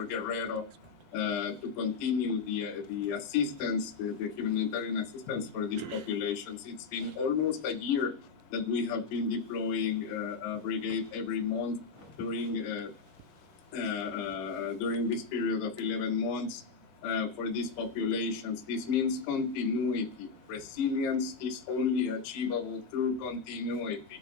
Guerrero to continue the assistance, the humanitarian assistance for these populations. It's been almost a year that we have been deploying a brigade every month during this period of 11 months for these populations. This means continuity. Resilience is only achievable through continuity.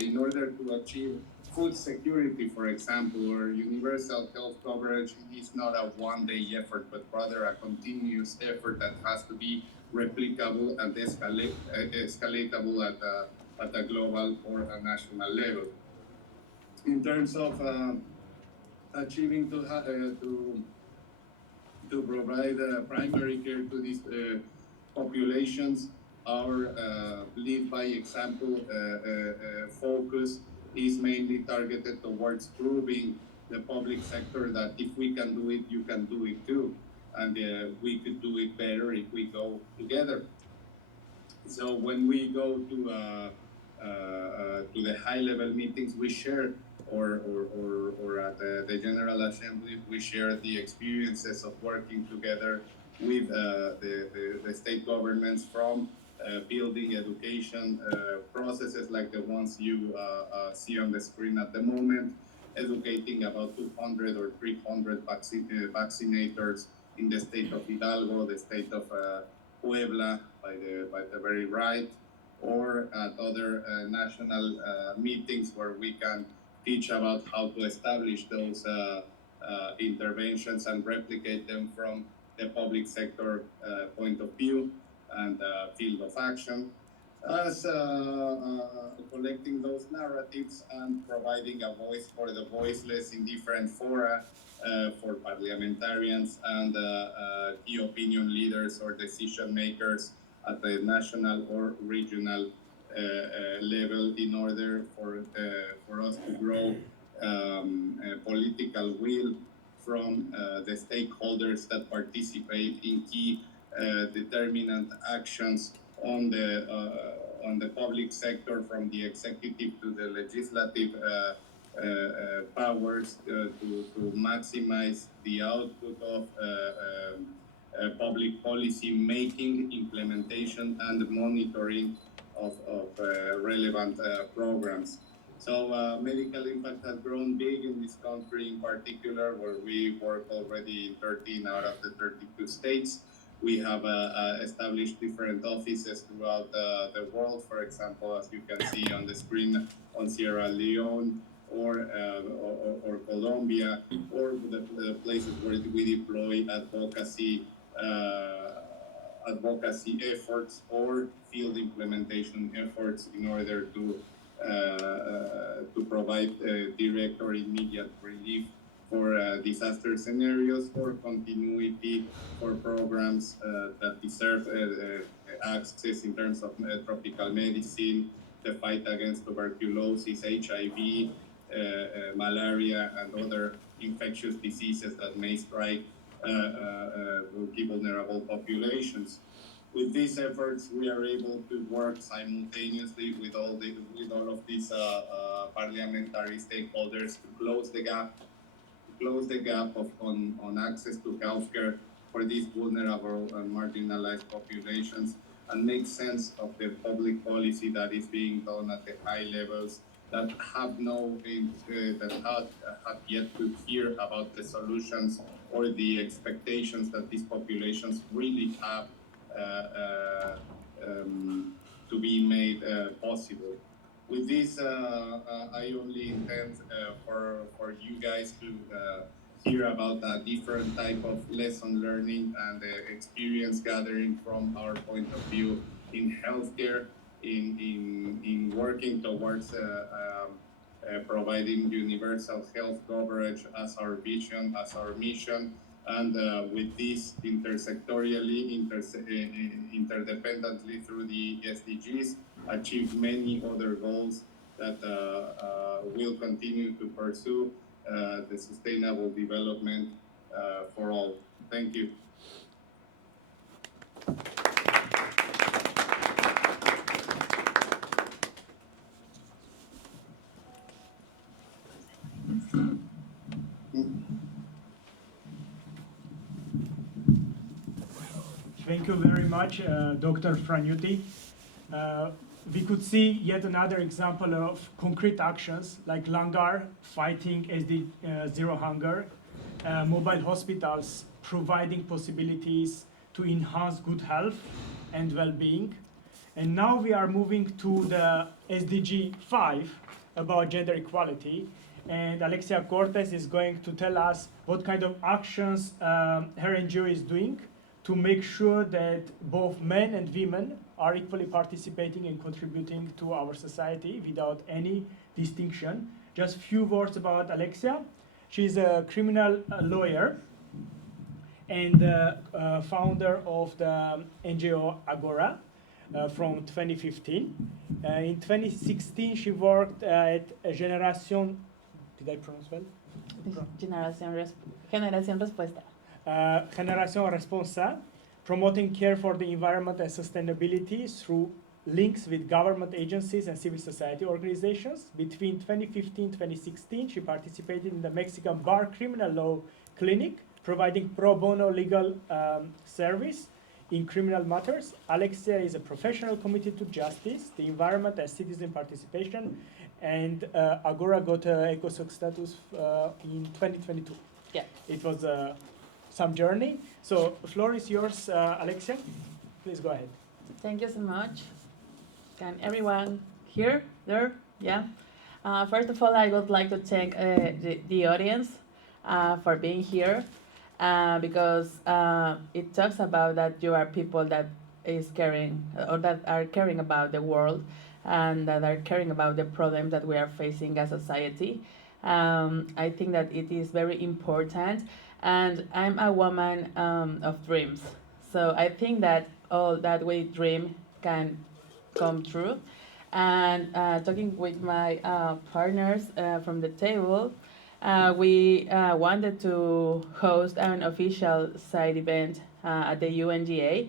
In order to achieve food security, for example, or universal health coverage, is not a one-day effort, but rather a continuous effort that has to be replicable and escalatable at a global or a national level. In terms of achieving to provide primary care to these populations, our lead by example focus is mainly targeted towards proving the public sector that if we can do it, you can do it too, and we could do it better if we go together. So when we go to the high-level meetings, we share, or at the General Assembly, we share the experiences of working together with the state governments, from building education processes like the ones you see on the screen at the moment, educating about 200 or 300 vaccinators in the state of Hidalgo, the state of Puebla, by the very right, or at other national meetings where we can teach about how to establish those interventions and replicate them from the public sector point of view and field of action, as collecting those narratives and providing a voice for the voiceless in different fora for parliamentarians and key opinion leaders or decision makers at the national or regional level, in order for us to grow political will from the stakeholders that participate in key determinant actions on the public sector, from the executive to the legislative powers, to maximize the output of public policy making, implementation, and monitoring of relevant programs. So medical impact has grown big in this country in particular, where we work already in 13 out of the 32 states. We have established different offices throughout the world. For example, as you can see on the screen, on Sierra Leone or Colombia, or the places where we deploy advocacy efforts or field implementation efforts in order to to provide direct or immediate relief for disaster scenarios, for continuity, for programs that deserve access in terms of tropical medicine, the fight against tuberculosis, HIV, malaria, and other infectious diseases that may strike key vulnerable populations. With these efforts, we are able to work simultaneously with all of these parliamentary stakeholders to close the gap on access to healthcare for these vulnerable and marginalized populations, and make sense of the public policy that is being done at the high levels that have yet to hear about the solutions or the expectations that these populations really have to be made possible. With this, I only intend for you guys to hear about a different type of lesson learning and experience gathering from our point of view in healthcare, in working towards providing universal health coverage as our vision, as our mission, and with this intersectorially, interdependently through the SDGs, achieve many other goals that will continue to pursue the sustainable development for all. Thank you. Thank you very much, Dr. Fragnuti. We could see yet another example of concrete actions like langar, fighting zero hunger, mobile hospitals providing possibilities to enhance good health and well-being. And now we are moving to the SDG 5 about gender equality. And Alexia Cortes is going to tell us what kind of actions her NGO is doing to make sure that both men and women are equally participating and contributing to our society without any distinction. Just few words about Alexia. She's a criminal lawyer and founder of the NGO Agora from 2015. In 2016, she worked at Generación, did I pronounce well? Generación Respuesta. Generación Responsa, promoting care for the environment and sustainability through links with government agencies and civil society organizations. Between 2015 and 2016, she participated in the Mexican Bar Criminal Law Clinic, providing pro bono legal service in criminal matters. Alexia is a professional committed to justice, the environment, and citizen participation, and Agora got EcoSoc status in 2022. Yeah. It was some journey. So the floor is yours, Alexia. Please go ahead. Thank you so much. Can everyone hear? There? Yeah. First of all, I would like to thank the audience for being here because it talks about that you are people that is caring or that are caring about the world and that are caring about the problems that we are facing as a society. I think that it is very important. And I'm a woman of dreams. So I think that all that we dream can come true. And talking with my partners from the table, we wanted to host an official side event at the UNGA.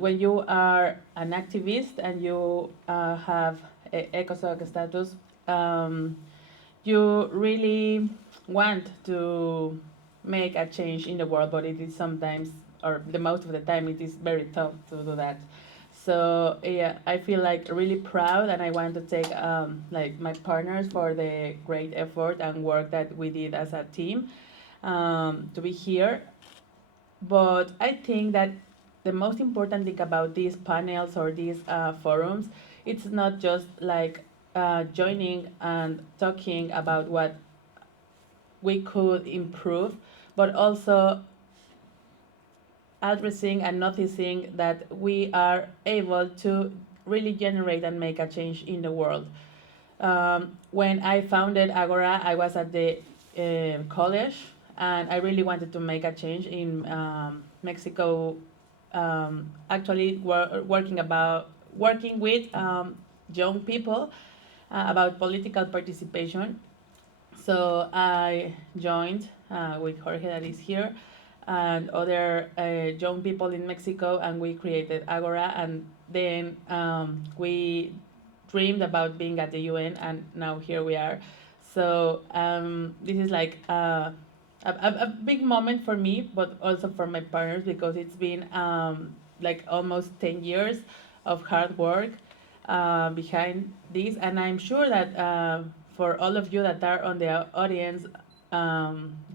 When you are an activist and you have EcoSoc status, you really want to make a change in the world, but it is sometimes, or the most of the time, it is very tough to do that. So yeah, I feel like really proud, and I want to take like my partners for the great effort and work that we did as a team to be here. But I think that the most important thing about these panels or these forums, it's not just like joining and talking about what we could improve, but also addressing and noticing that we are able to really generate and make a change in the world. When I founded Agora, I was at the college, and I really wanted to make a change in Mexico. Actually, working with young people about political participation. So I joined with Jorge that is here and other young people in Mexico, and we created Agora, and then we dreamed about being at the UN, and now here we are. So this is like a big moment for me, but also for my partners, because it's been like almost 10 years of hard work behind this, and I'm sure that for all of you that are on the audience,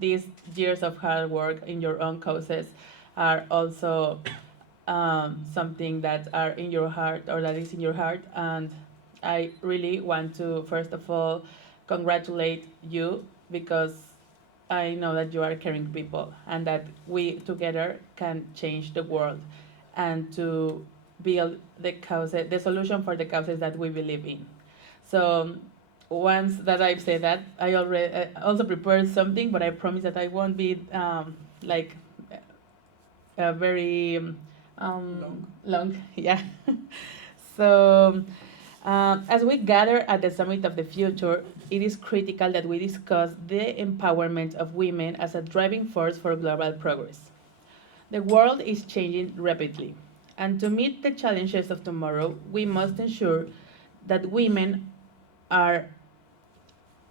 these years of hard work in your own causes are also something that are in your heart, or that is in your heart. And I really want to, first of all, congratulate you, because I know that you are caring people, and that we together can change the world and to build the solution for the causes that we believe in. So once that I've said that, I already also prepared something, but I promise that I won't be like very long. Yeah. So as we gather at the Summit of the Future, it is critical that we discuss the empowerment of women as a driving force for global progress. The world is changing rapidly, and to meet the challenges of tomorrow, we must ensure that women are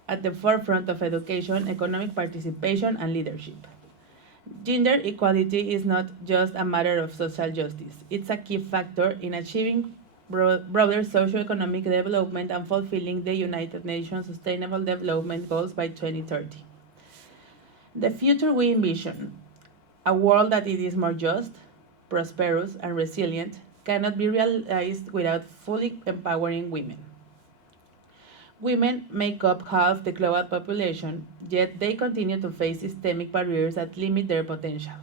at the forefront of education, economic participation, and leadership. Gender equality is not just a matter of social justice, it's a key factor in achieving broader socioeconomic development and fulfilling the United Nations Sustainable Development Goals by 2030. The future we envision, a world that it is more just, prosperous, and resilient, cannot be realized without fully empowering women. Women make up half the global population, yet they continue to face systemic barriers that limit their potential.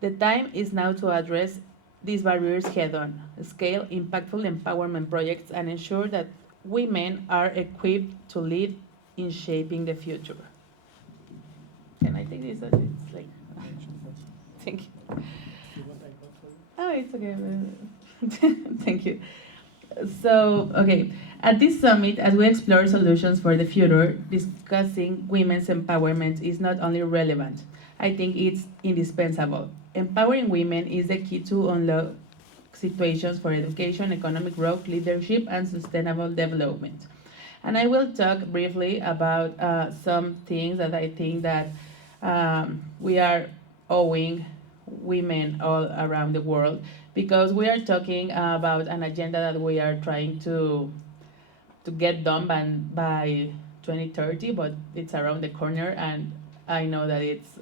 The time is now to address these barriers head on, scale impactful empowerment projects, and ensure that women are equipped to lead in shaping the future. Can I take this? It's like, thank you. Oh, it's okay. Thank you. So, okay, at this summit, as we explore solutions for the future, discussing women's empowerment is not only relevant, I think it's indispensable. Empowering women is the key to unlock situations for education, economic growth, leadership, and sustainable development. And I will talk briefly about some things that I think that we are owing women all around the world, because we are talking about an agenda that we are trying to get done by 2030, but it's around the corner, and I know that it's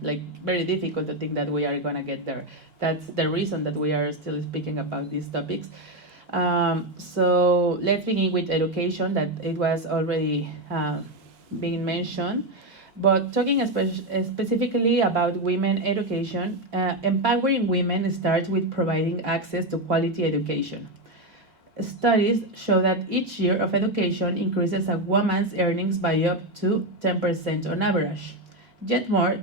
like very difficult to think that we are gonna get there. That's the reason that we are still speaking about these topics. So let's begin with education, that it was already being mentioned. But talking specifically about women education, empowering women starts with providing access to quality education. Studies show that each year of education increases a woman's earnings by up to 10% on average. Yet more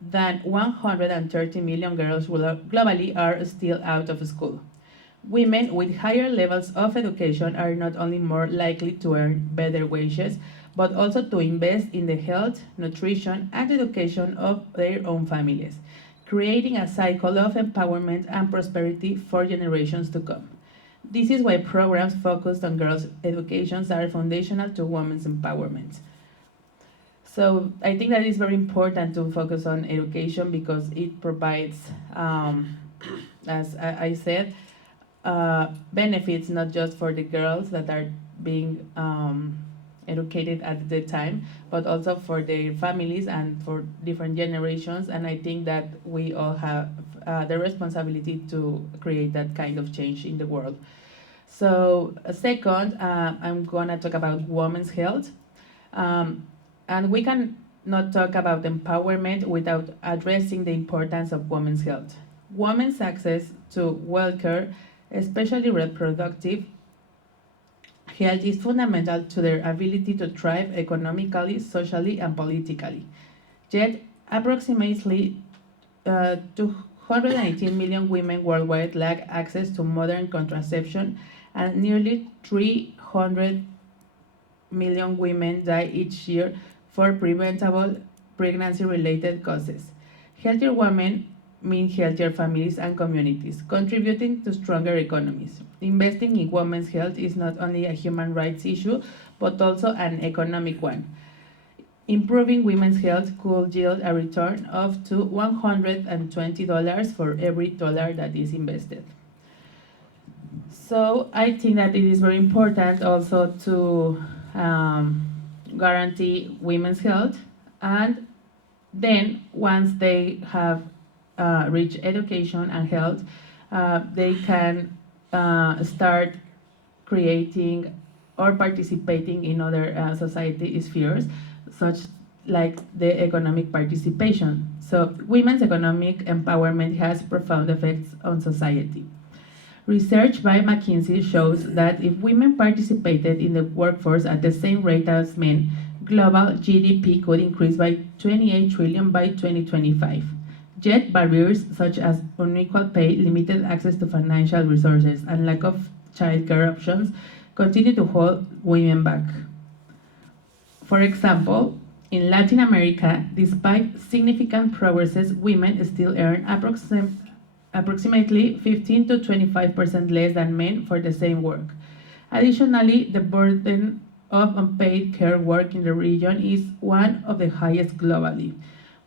than 130 million girls globally are still out of school. Women with higher levels of education are not only more likely to earn better wages, but also to invest in the health, nutrition, and education of their own families, creating a cycle of empowerment and prosperity for generations to come. This is why programs focused on girls' education are foundational to women's empowerment. So I think that it's very important to focus on education, because it provides, as I said, benefits not just for the girls that are being educated at the time, but also for their families and for different generations. And I think that we all have the responsibility to create that kind of change in the world. So second, I'm gonna talk about women's health. And we can not talk about empowerment without addressing the importance of women's health. Women's access to well care especially reproductive health, is fundamental to their ability to thrive economically, socially, and politically. Yet, approximately 218 million women worldwide lack access to modern contraception, and nearly 300 million women die each year for preventable pregnancy-related causes. Healthier women mean healthier families and communities, contributing to stronger economies. Investing in women's health is not only a human rights issue, but also an economic one. Improving women's health could yield a return of to $120 for every dollar that is invested. So I think that it is very important also to guarantee women's health, and then once they have reached education and health, they can start creating or participating in other society spheres, such like the economic participation. So women's economic empowerment has profound effects on society. Research by McKinsey shows that if women participated in the workforce at the same rate as men, global GDP could increase by 28 trillion by 2025. Yet barriers such as unequal pay, limited access to financial resources, and lack of childcare options continue to hold women back. For example, in Latin America, despite significant progresses, women still earn approximately 15 to 25% less than men for the same work. Additionally, the burden of unpaid care work in the region is one of the highest globally,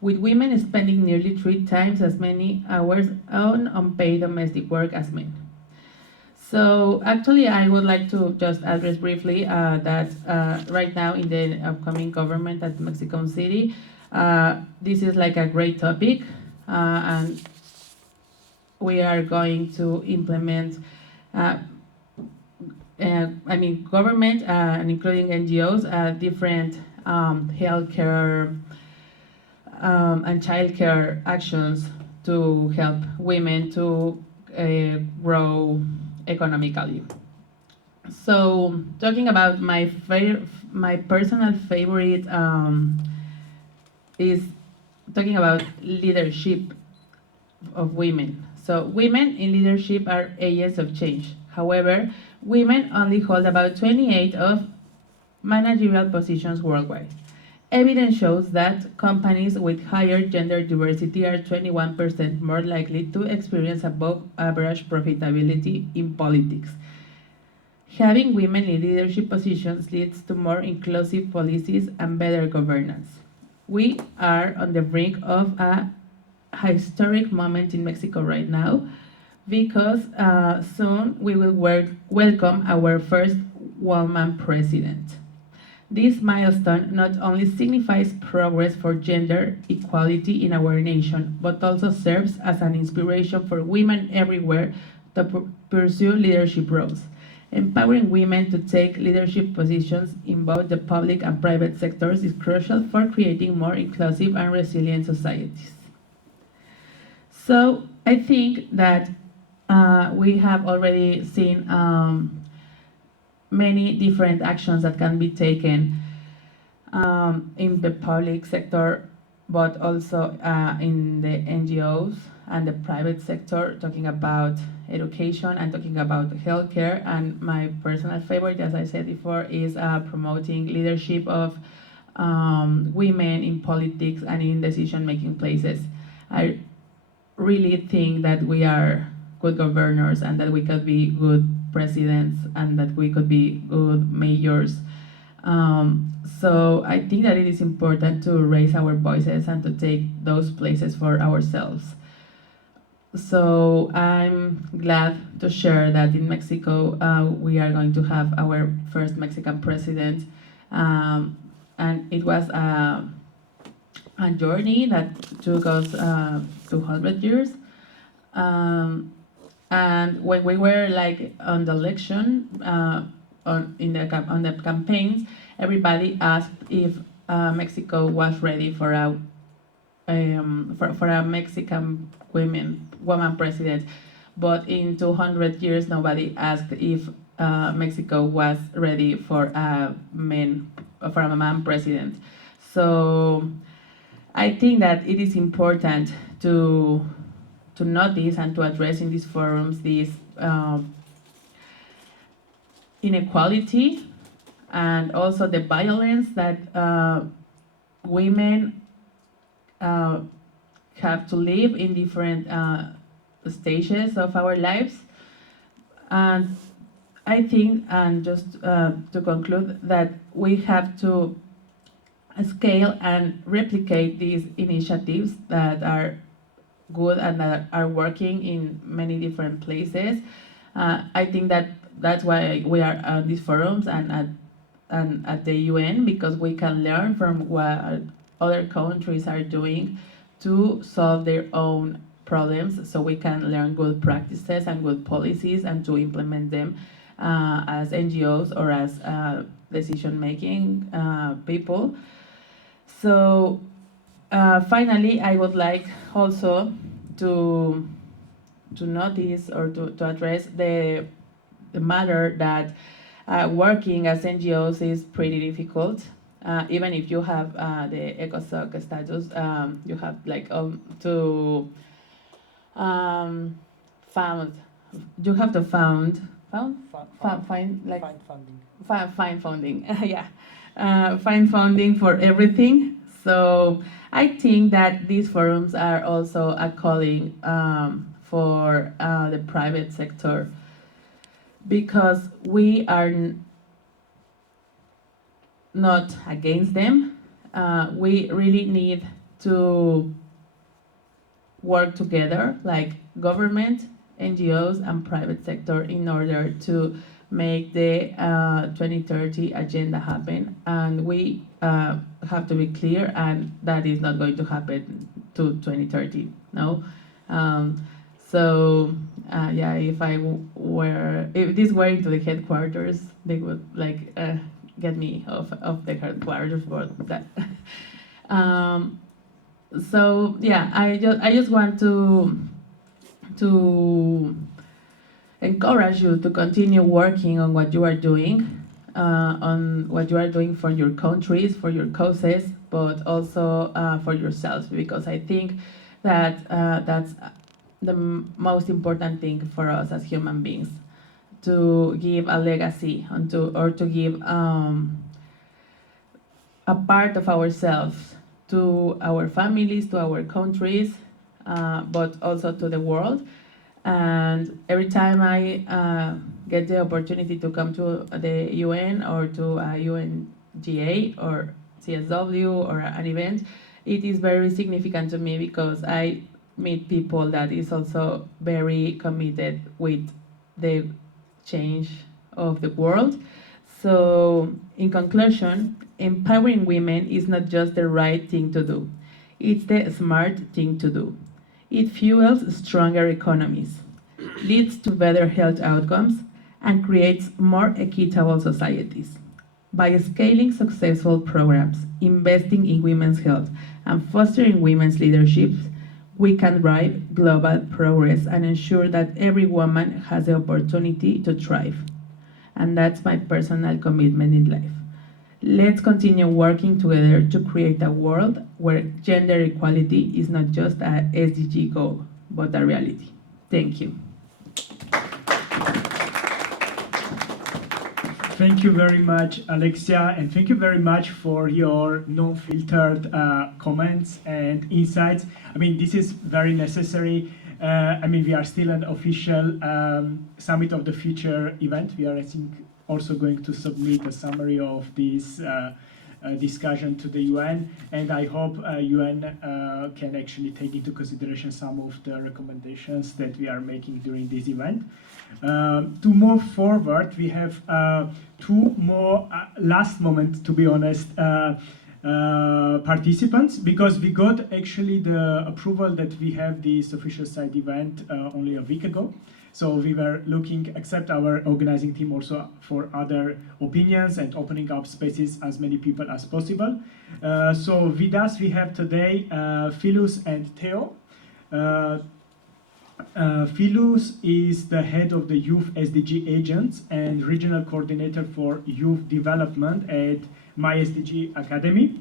with women spending nearly 3 times as many hours on unpaid domestic work as men. So actually, I would like to just address briefly that right now in the upcoming government at Mexico City, this is like a great topic, and we are going to implement, government and including NGOs, different healthcare and childcare actions to help women to grow economically. So talking about my personal favorite is talking about leadership of women. So women in leadership are agents of change. However, women only hold about 28 of managerial positions worldwide. Evidence shows that companies with higher gender diversity are 21% more likely to experience above average profitability in politics. Having women in leadership positions leads to more inclusive policies and better governance. We are on the brink of a historic moment in Mexico right now, because soon we will welcome our first woman president. This milestone not only signifies progress for gender equality in our nation, but also serves as an inspiration for women everywhere to pursue leadership roles. Empowering women to take leadership positions in both the public and private sectors is crucial for creating more inclusive and resilient societies. So I think that we have already seen many different actions that can be taken in the public sector, but also in the NGOs and the private sector, talking about education and talking about healthcare. And my personal favorite, as I said before, is promoting leadership of women in politics and in decision-making places. I really think that we are good governors and that we could be good presidents and that we could be good mayors. So I think that it is important to raise our voices and to take those places for ourselves. So I'm glad to share that in Mexico we are going to have our first Mexican president, and it was a journey that took us 200 years. And when we were like on the election, on the campaigns, everybody asked if Mexico was ready for a Mexican woman president. but in 200 years nobody asked if Mexico was ready for a man president. So I think that it is important to notice and to address in these forums this inequality and also the violence that women have to live in different stages of our lives. And I think, and just to conclude, that we have to scale and replicate these initiatives that are good and that are working in many different places. I think that that's why we are on these forums and at the UN, because we can learn from what other countries are doing to solve their own problems, so we can learn good practices and good policies and to implement them as NGOs or as decision-making people. So finally, I would like also to notice or to address the matter that working as NGOs is pretty difficult. Even if you have the ECOSOC status, you have like to found. You have to find funding. Yeah, find funding for everything. So I think that these forums are also a calling for the private sector, because we are not against them. We really need to work together, like government, NGOs, and private sector, in order to make the 2030 agenda happen. And we have to be clear, and that is not going to happen to 2030, no? So yeah, if this were into the headquarters, they would like get me off the headquarters for that. So yeah, I just want to encourage you to continue working on what you are doing, for your countries, for your causes, but also for yourselves, because I think that that's the most important thing for us as human beings, to give a legacy or to give a part of ourselves to our families, to our countries, but also to the world. And every time I get the opportunity to come to the UN or to a UNGA or CSW or an event, it is very significant to me, because I meet people that is also very committed with the change of the world. So in conclusion, empowering women is not just the right thing to do, it's the smart thing to do. It fuels stronger economies, leads to better health outcomes, and creates more equitable societies. By scaling successful programs, investing in women's health, and fostering women's leadership, we can drive global progress and ensure that every woman has the opportunity to thrive. And that's my personal commitment in life. Let's continue working together to create a world where gender equality is not just a SDG goal, but a reality. Thank you. Thank you very much, Alexia, and thank you very much for your non-filtered comments and insights. I mean, this is very necessary. I mean, we are still an official Summit of the Future event. We are, I think, also going to submit a summary of this discussion to the UN, and I hope UN can actually take into consideration some of the recommendations that we are making during this event. To move forward, we have two more last moment, to be honest, participants, because we got actually the approval that we have this official side event only a week ago. So we were looking, except our organizing team, also for other opinions and opening up spaces as many people as possible. So with us we have today Phyllis and Theo. Philus is the head of the Youth SDG Agents and Regional Coordinator for Youth Development at My SDG Academy,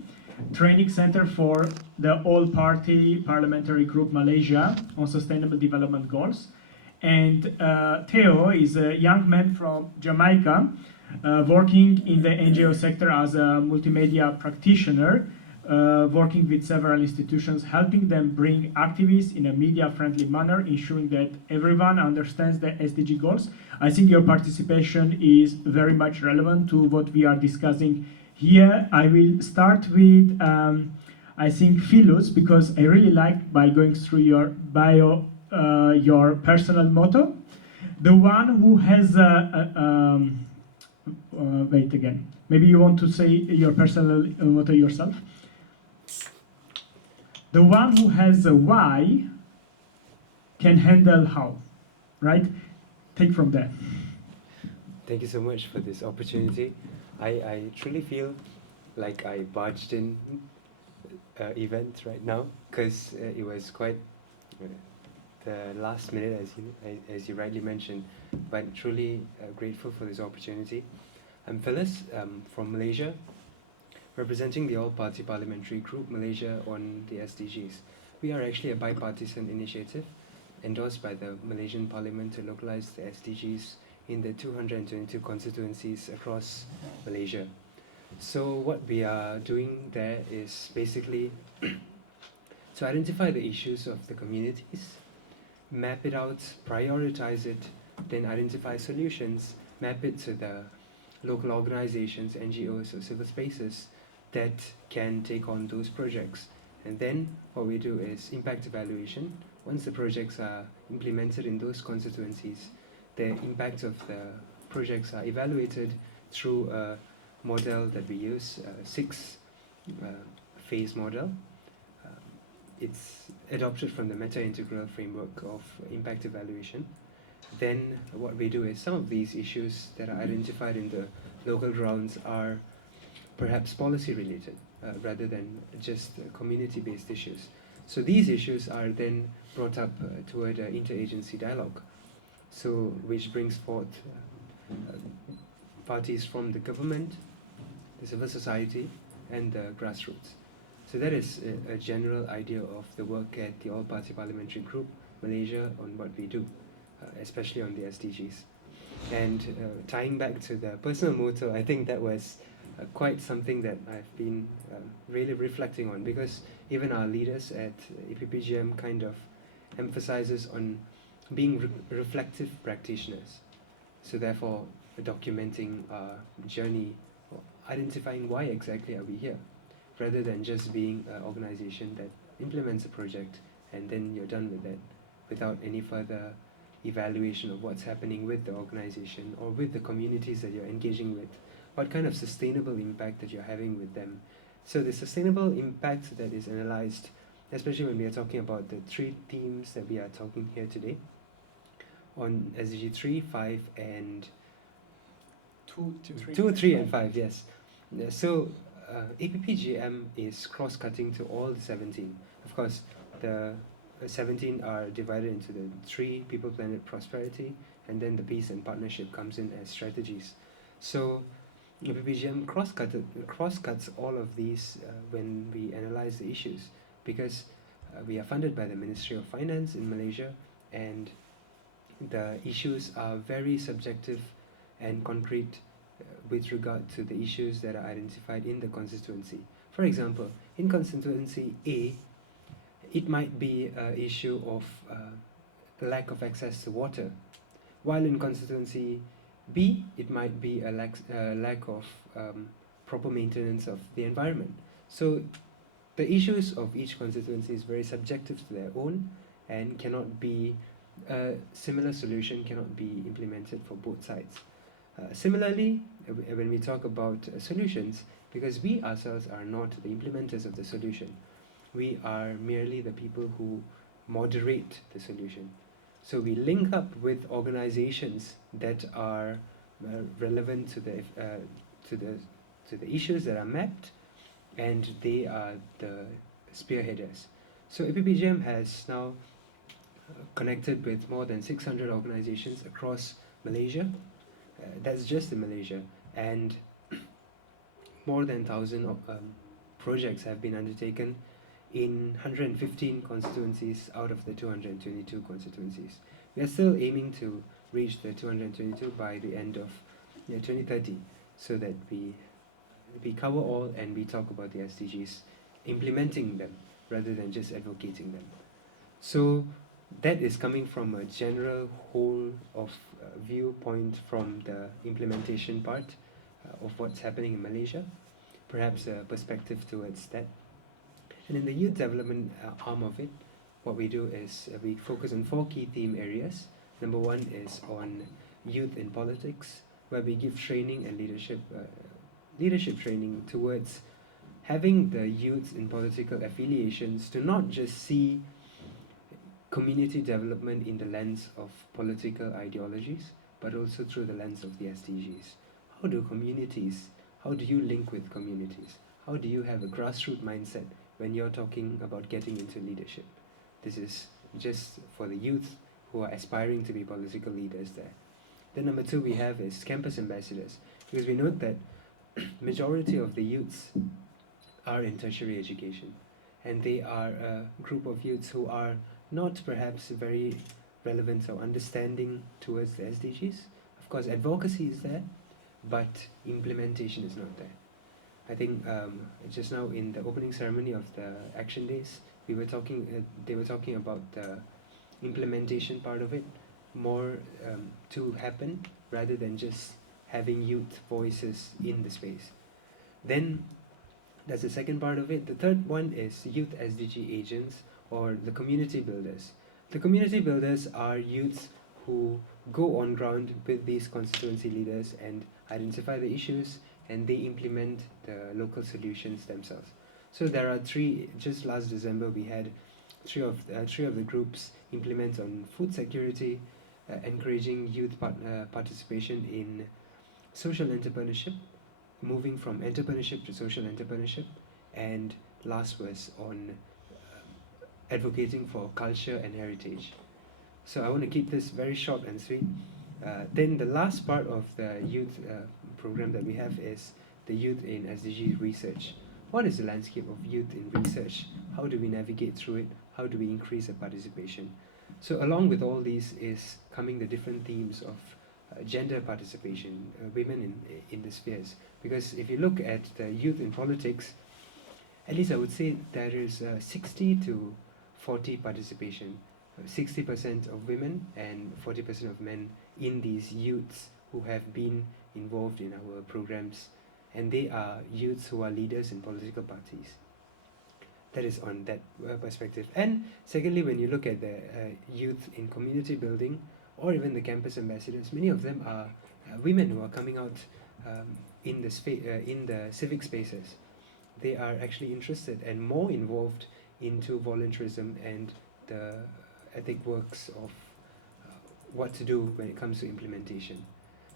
training center for the All-Party Parliamentary Group Malaysia on Sustainable Development Goals. And Theo is a young man from Jamaica, working in the NGO sector as a multimedia practitioner, working with several institutions, helping them bring activists in a media-friendly manner, ensuring that everyone understands the SDG goals. I think your participation is very much relevant to what we are discussing here. I will start with, I think, Philus, because I really like, by going through your bio, your personal motto. The one who has wait again. Maybe you want to say your personal motto yourself. The one who has a why can handle how, right? Take from there. Thank you so much for this opportunity. I truly feel like I barged in event right now, because it was quite the last minute, as you rightly mentioned, but truly grateful for this opportunity. I'm Phyllis from Malaysia, representing the All-Party Parliamentary Group Malaysia on the SDGs. We are actually a bipartisan initiative endorsed by the Malaysian Parliament to localize the SDGs in the 222 constituencies across Malaysia. So what we are doing there is basically to identify the issues of the communities, map it out, prioritize it, then identify solutions, map it to the local organizations, NGOs, or civil spaces that can take on those projects. And then what we do is impact evaluation. Once the projects are implemented in those constituencies, the impact of the projects are evaluated through a model that we use, a 6-phase model. It's adopted from the meta-integral framework of impact evaluation. Then what we do is some of these issues that are identified in the local grounds are perhaps policy related rather than just community-based issues. So these issues are then brought up toward interagency dialogue, so which brings forth parties from the government, the civil society, and the grassroots. So that is a general idea of the work at the All-Party Parliamentary Group Malaysia on what we do, especially on the SDGs. And tying back to the personal motto, I think that was quite something that I've been really reflecting on, because even our leaders at EPPGM kind of emphasizes on being reflective practitioners. So therefore, documenting our journey, or identifying why exactly are we here, rather than just being an organization that implements a project and then you're done with it without any further evaluation of what's happening with the organization or with the communities that you're engaging with, what kind of sustainable impact that you're having with them. So the sustainable impact that is analyzed, especially when we are talking about the 3 themes that we are talking here today, on SDG 3, 5, and 2, 3, and 5, yes. So APPGM is cross-cutting to all the 17. Of course, the 17 are divided into the 3, people, planet, prosperity, and then the peace and partnership comes in as strategies. So APPGM cross-cuts all of these when we analyze the issues, because we are funded by the Ministry of Finance in Malaysia, and the issues are very subjective and concrete with regard to the issues that are identified in the constituency. For example, in constituency A, it might be an issue of lack of access to water, while in constituency B, it might be a lack of proper maintenance of the environment. So the issues of each constituency is very subjective to their own, and cannot be a similar solution cannot be implemented for both sides. Similarly, when we talk about solutions, because we ourselves are not the implementers of the solution, we are merely the people who moderate the solution. So we link up with organizations that are relevant to the issues that are mapped, and they are the spearheaders. So APPGM has now connected with more than 600 organizations across Malaysia. That's just in Malaysia. And more than 1,000 projects have been undertaken in 115 constituencies out of the 222 constituencies. We are still aiming to reach the 222 by the end of 2030, so that we cover all and we talk about the SDGs, implementing them rather than just advocating them. So that is coming from a general whole of viewpoint from the implementation part of what's happening in Malaysia, perhaps a perspective towards that. And in the youth development arm of it, what we do is we focus on 4 key theme areas. Number 1 is on youth in politics, where we give training and leadership training towards having the youth in political affiliations to not just see community development in the lens of political ideologies, but also through the lens of the SDGs. How do you link with communities? How do you have a grassroots mindset when you're talking about getting into leadership? This is just for the youth who are aspiring to be political leaders there. Then number 2 we have is campus ambassadors, because we note that majority of the youths are in tertiary education, and they are a group of youths who are not perhaps very relevant or understanding towards the SDGs. Of course, advocacy is there, but implementation is not there. I think just now in the opening ceremony of the action days, they were talking about the implementation part of it, more to happen rather than just having youth voices in the space. Then that's the second part of it. The third one is youth SDG agents, or the community builders. The community builders are youths who go on ground with these constituency leaders and identify the issues, and they implement the local solutions themselves. So there are 3, just last December we had 3 of the groups implement on food security, encouraging youth participation in social entrepreneurship, moving from entrepreneurship to social entrepreneurship, and last was on advocating for culture and heritage. So I want to keep this very short and sweet. Then the last part of the youth program that we have is the youth in SDG research. What is the landscape of youth in research? How do we navigate through it? How do we increase the participation? So along with all these is coming the different themes of gender participation, women in the spheres. Because if you look at the youth in politics, at least I would say there is 60 to 40 participation, 60% of women and 40% of men in these youths who have been involved in our programs, and they are youths who are leaders in political parties. That is on that perspective. And secondly, when you look at the youth in community building, or even the campus ambassadors, many of them are women who are coming out in the civic spaces. They are actually interested and more involved into volunteerism and the ethic works of what to do when it comes to implementation.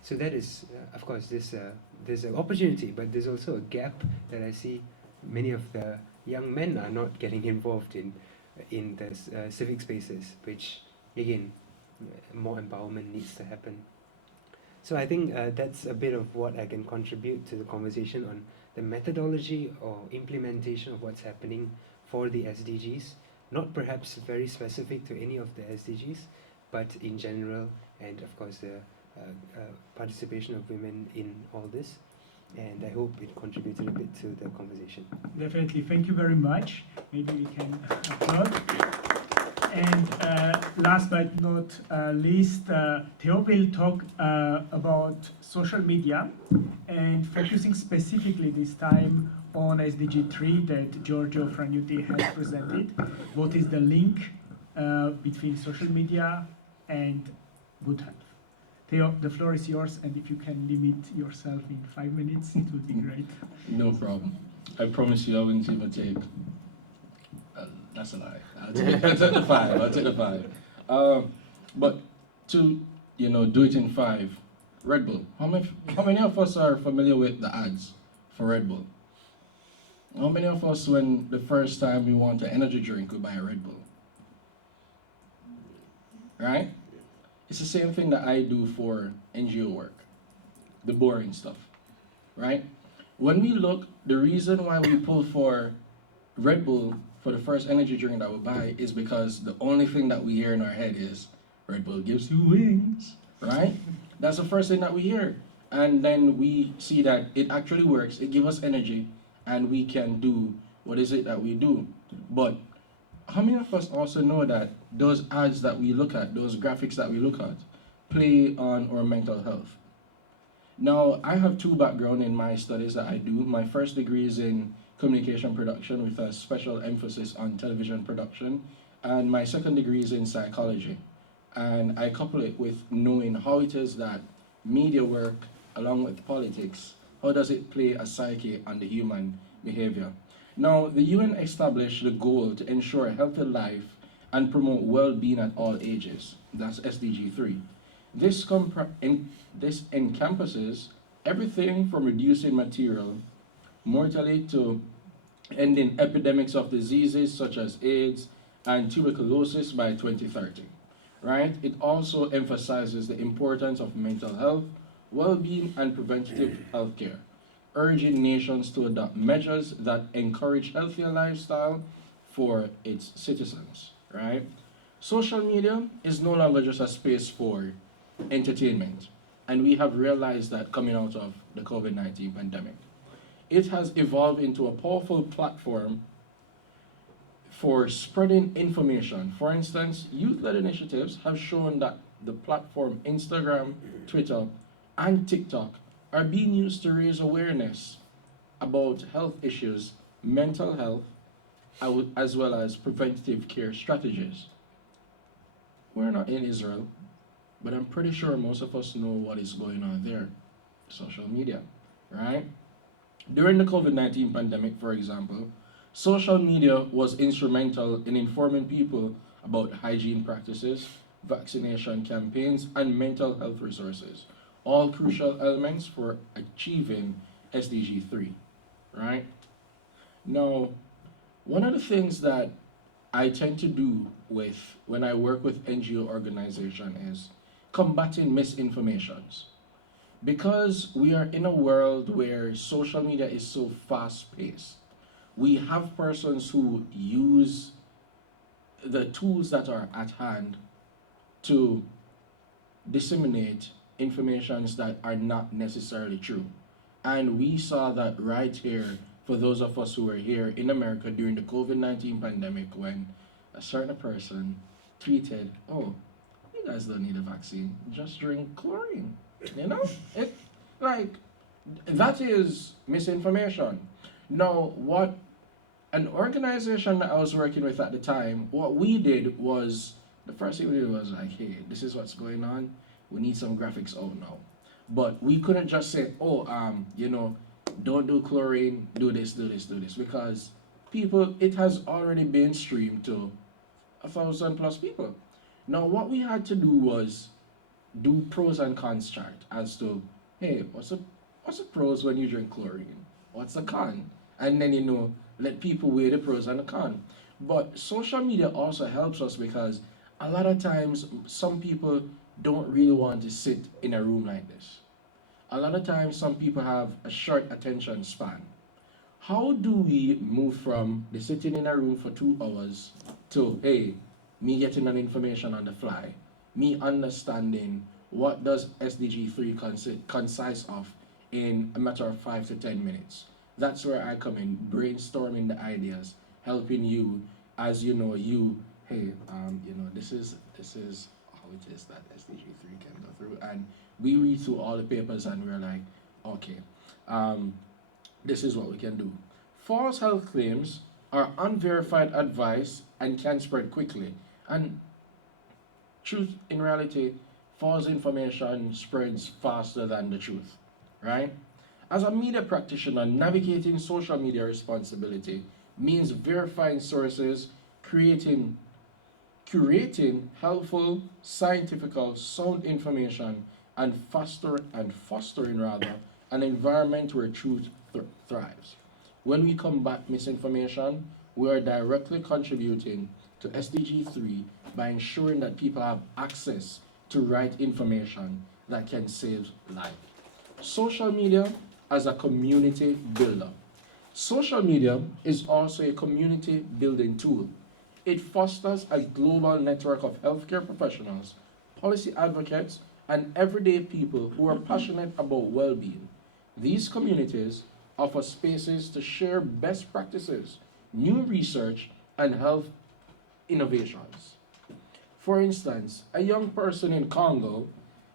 So that is, of course, there's an opportunity, but there's also a gap that I see. Many of the young men are not getting involved in the civic spaces, which again, more empowerment needs to happen. So I think that's a bit of what I can contribute to the conversation on the methodology or implementation of what's happening for the SDGs, not perhaps very specific to any of the SDGs, but in general, and of course the participation of women in all this. And I hope it contributed a bit to the conversation. Definitely, thank you very much. Maybe we can applaud. And last but not least, Theo will talk about social media and focusing specifically this time on SDG 3 that Giorgio Fragnuti has presented. What is the link between social media and good health? Theo, the floor is yours, and if you can limit yourself in 5 minutes, it would be great. No problem. I promise you I wouldn't even take... that's a lie. I'll take the 5. I'll take the 5. But to, do it in 5, Red Bull. How many of us are familiar with the ads for Red Bull? How many of us, when the first time we want an energy drink, we buy a Red Bull? right? It's the same thing that I do for NGO work, the boring stuff, right? When we look, the reason why we pull for Red Bull for the first energy drink that we buy is because the only thing that we hear in our head is Red Bull gives you wings, right? That's the first thing that we hear. And then we see that it actually works, it gives us energy, and we can do what is it that we do. But how many of us also know that those ads that we look at, those graphics that we look at, play on our mental health? Now, I have two backgrounds in my studies that I do. My first degree is in communication production with a special emphasis on television production, and my second degree is in psychology. And I couple it with knowing how it is that media work, along with politics, how does it play a psyche on the human behavior? Now, the UN established the goal to ensure a healthy life and promote well-being at all ages. That's SDG 3. This encompasses everything from reducing material mortality to ending epidemics of diseases such as AIDS and tuberculosis by 2030. Right? It also emphasizes the importance of mental health, well-being, and preventative health care, urging nations to adopt measures that encourage healthier lifestyle for its citizens. Right? Social media is no longer just a space for entertainment, and we have realized that coming out of the COVID-19 pandemic. It has evolved into a powerful platform for spreading information. For instance, youth-led initiatives have shown that the platform Instagram, Twitter, and TikTok are being used to raise awareness about health issues, mental health, as well as preventative care strategies. We're not in Israel, but I'm pretty sure most of us know what is going on there. Social media, right? During the COVID-19 pandemic, for example, social media was instrumental in informing people about hygiene practices, vaccination campaigns, and mental health resources, all crucial elements for achieving SDG 3, right? Now, one of the things that I tend to do when I work with NGO organization is combating misinformations. Because we are in a world where social media is so fast-paced, we have persons who use the tools that are at hand to disseminate informations that are not necessarily true. And we saw that right here for those of us who were here in America during the COVID-19 pandemic when a certain person tweeted, oh, you guys don't need a vaccine, just drink chlorine. You know? It like that is misinformation. Now what an organization that I was working with at the time, what we did was the first thing we did was like, hey, this is what's going on. We need some graphics out now. But we couldn't just say, oh, don't do chlorine, do this, do this, do this, because people, it has already been streamed to 1,000+ people. Now what we had to do was do pros and cons chart as to, hey, what's the pros when you drink chlorine? What's the con? And then, let people weigh the pros and the con. But social media also helps us because a lot of times some people don't really want to sit in a room like this. A lot of times some people have a short attention span. How do we move from the sitting in a room for 2 hours to, hey, me getting an information on the fly, me understanding what does SDG 3 consist of in a matter of 5 to 10 minutes. That's where I come in, brainstorming the ideas, helping you as hey, this is how it is that SDG 3 can go through. And we read through all the papers and we're like, okay, this is what we can do. False health claims are unverified advice and can spread quickly. And truth, in reality, false information spreads faster than the truth, right? As a media practitioner, navigating social media responsibility means verifying sources, curating helpful, scientific, sound information, and fostering an environment where truth thrives. When we combat misinformation, we are directly contributing to SDG 3 by ensuring that people have access to right information that can save lives. Social media as a community builder. Social media is also a community building tool. It fosters a global network of healthcare professionals, policy advocates, and everyday people who are passionate about well-being. These communities offer spaces to share best practices, new research, and health innovations. For instance, a young person in Congo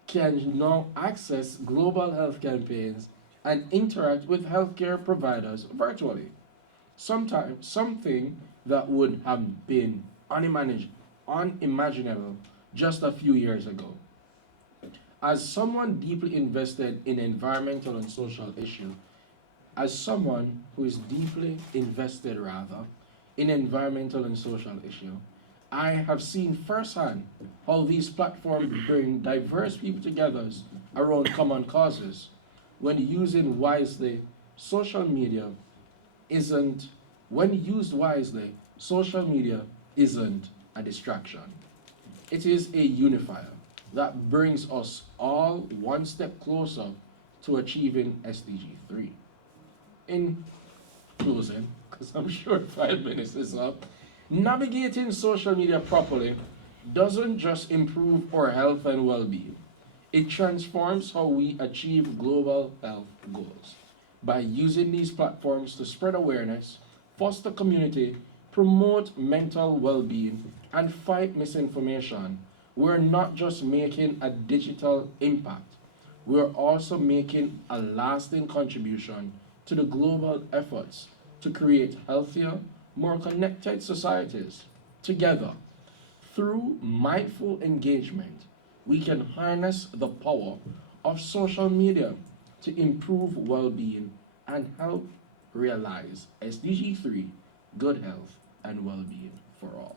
can now access global health campaigns and interact with healthcare providers virtually. Sometimes something that would have been unimaginable just a few years ago. As someone deeply invested in environmental and social issues, as someone who is deeply invested rather in environmental and social issue, I have seen firsthand how these platforms bring diverse people together around common causes. When using wisely, social media isn't, when used wisely, social media isn't a distraction. It is a unifier that brings us all one step closer to achieving SDG 3. In closing, because I'm sure 5 minutes is up, navigating social media properly doesn't just improve our health and well-being. It transforms how we achieve global health goals. By using these platforms to spread awareness, foster community, promote mental well-being, and fight misinformation, we're not just making a digital impact, we're also making a lasting contribution to the global efforts to create healthier, more connected societies. Together, through mindful engagement, we can harness the power of social media to improve well-being and help realize SDG 3, good health and well-being for all.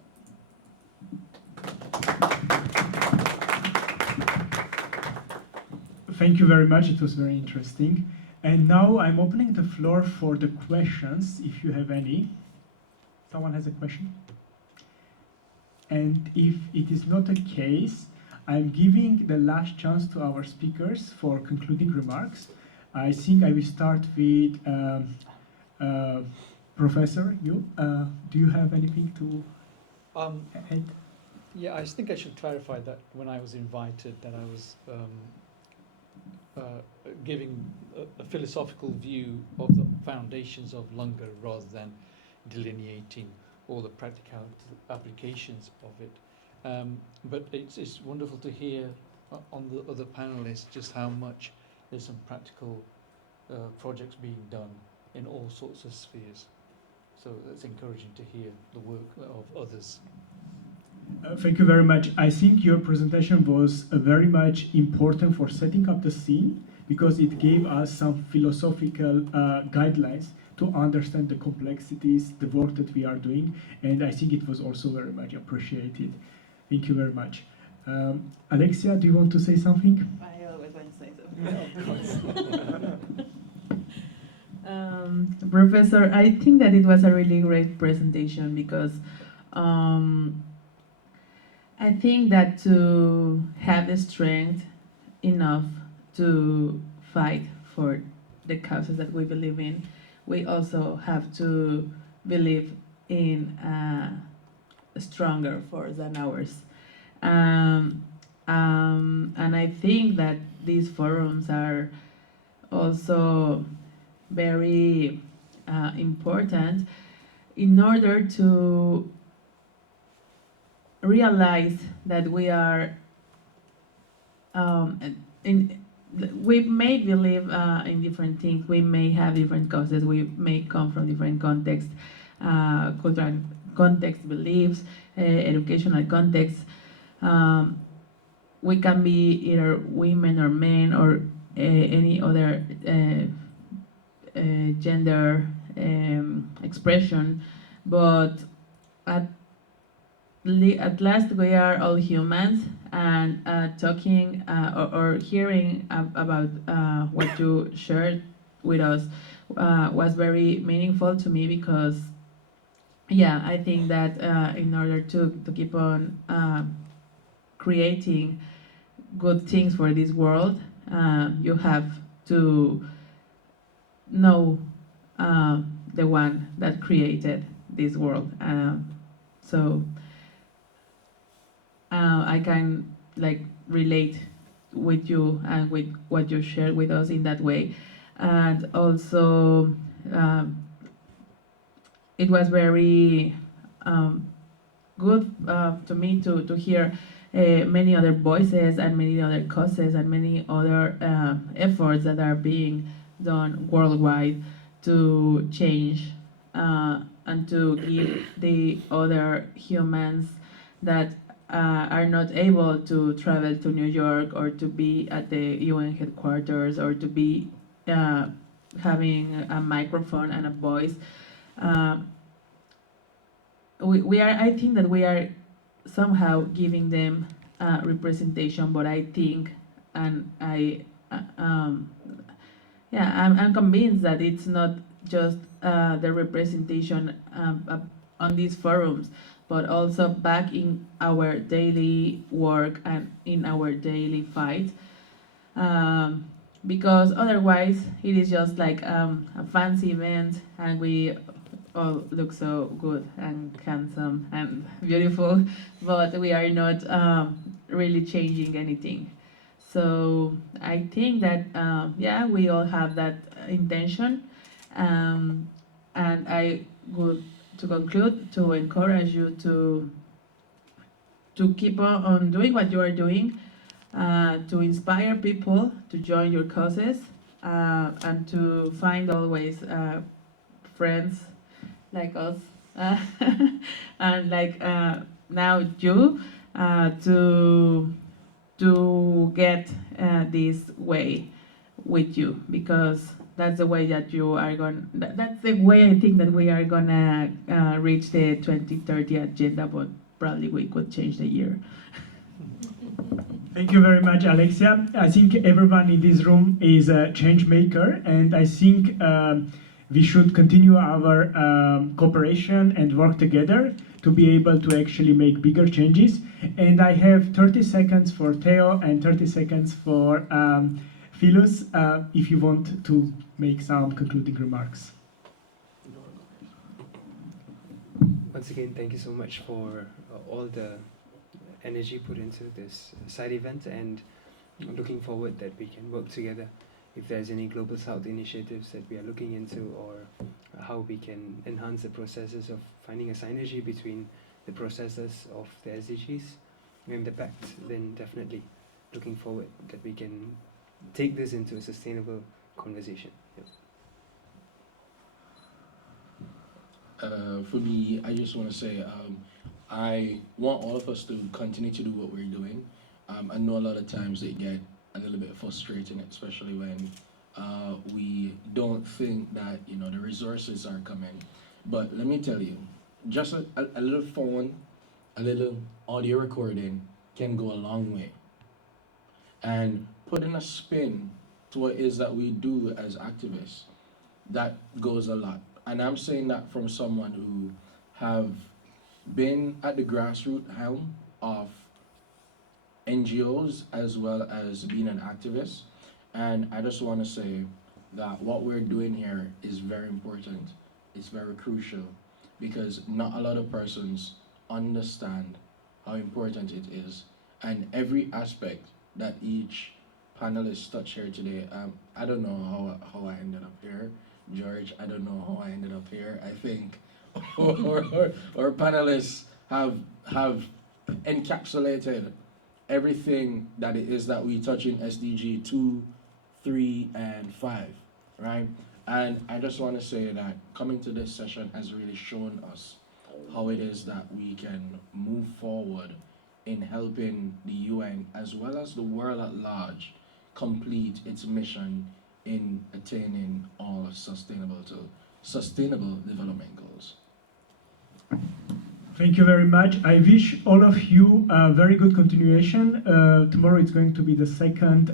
Thank you very much. It was very interesting. And now I'm opening the floor for the questions, if you have any. Someone has a question? And if it is not a case, I'm giving the last chance to our speakers for concluding remarks. I think I will start with Professor. You, do you have anything to add? Yeah, I think I should clarify that when I was invited, that I was giving a philosophical view of the foundations of langar rather than delineating all the practical applications of it. But it's wonderful to hear on the other panelists just how much there's some practical projects being done in all sorts of spheres. So it's encouraging to hear the work of others. Thank you very much. I think your presentation was very much important for setting up the scene because it gave us some philosophical guidelines to understand the complexities, the work that we are doing, and I think it was also very much appreciated. Thank you very much. Alexia, do you want to say something? I always want to say Yeah, something. Professor, I think that it was a really great presentation because I think that to have the strength enough to fight for the causes that we believe in, we also have to believe in a stronger force than ours. And I think that these forums are also very important in order to realize that we are we may believe in different things, we may have different causes, we may come from different contexts, cultural context, beliefs, educational context. We can be either women or men or any other gender expression, but at last we are all humans, and talking or hearing about what you shared with us was very meaningful to me because yeah, I think that in order to keep on creating good things for this world, you have to know the one that created this world. So I can like relate with you and with what you shared with us in that way, and also um, it was very good to me to hear many other voices and many other causes and many other efforts that are being done worldwide to change and to give the other humans that are not able to travel to New York or to be at the UN headquarters or to be having a microphone and a voice. Uh, we are, I think that we are somehow giving them representation, but I think, and I'm convinced that it's not just the representation on these forums, but also back in our daily work and in our daily fight. Because otherwise, it is just like a fancy event, and we all look so good and handsome and beautiful, but we are not really changing anything. So I think that yeah, we all have that intention, and I would to conclude to encourage you to keep on doing what you are doing, to inspire people to join your causes, and to find always friends like us, and like now you, to get this way with you, because that's the way that you are going. That's the way I think that we are gonna reach the 2030 agenda, but probably we could change the year. Thank you very much, Alexia. I think everyone in this room is a change maker, and I think we should continue our cooperation and work together to be able to actually make bigger changes. And I have 30 seconds for Theo and 30 seconds for Phyllis, if you want to make some concluding remarks. Once again, thank you so much for all the energy put into this side event, and I'm looking forward that we can work together if there's any Global South initiatives that we are looking into, or how we can enhance the processes of finding a synergy between the processes of the SDGs and the pact. Then definitely looking forward that we can take this into a sustainable conversation. For me, I just want to say I want all of us to continue to do what we're doing. I know a lot of times it get a little bit frustrating, especially when we don't think that the resources are coming. But let me tell you, just a little phone, a little audio recording can go a long way. And putting a spin to what it is that we do as activists, that goes a lot. And I'm saying that from someone who have been at the grassroots helm of NGOs as well as being an activist. And I just want to say that what we're doing here is very important. It's very crucial, because not a lot of persons understand how important it is. And every aspect that each panelist touched here today, I don't know how I ended up here. George, I don't know how I ended up here. I think our panelists have encapsulated everything that it is that we touch in SDG 2, 3, and 5, right? And I just want to say that coming to this session has really shown us how it is that we can move forward in helping the UN as well as the world at large complete its mission in attaining all sustainable development goals. Thank you very much. I wish all of you a very good continuation. Tomorrow it's going to be the second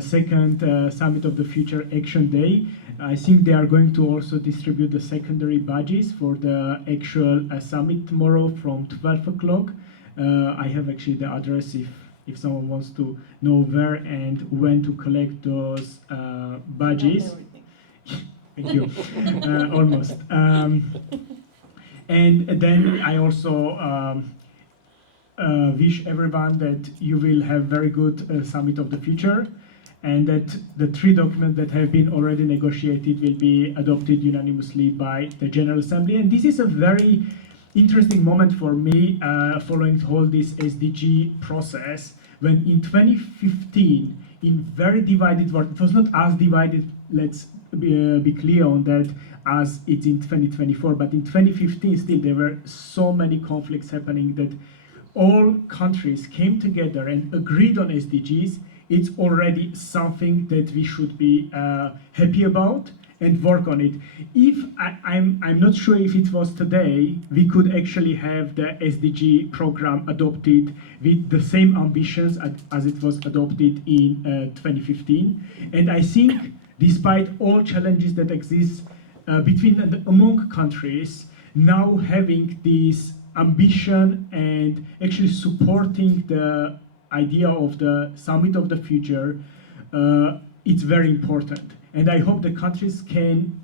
second Summit of the Future Action Day. I think they are going to also distribute the secondary badges for the actual summit tomorrow from 12 o'clock. I have actually the address if someone wants to know where and when to collect those badges. Thank you. Almost. And then I also wish everyone that you will have very good Summit of the Future, and that the 3 documents that have been already negotiated will be adopted unanimously by the General Assembly. And this is a very interesting moment for me following all this SDG process, when in 2015, in very divided world, it was not as divided, let's be clear on that, as it's in 2024, but in 2015 still there were so many conflicts happening that all countries came together and agreed on SDGs. It's already something that we should be happy about and work on it. If I'm not sure if it was today, we could actually have the SDG program adopted with the same ambitions as it was adopted in 2015. And I think, despite all challenges that exist between and among countries, now having this ambition and actually supporting the idea of the Summit of the Future, it's very important. And I hope the countries can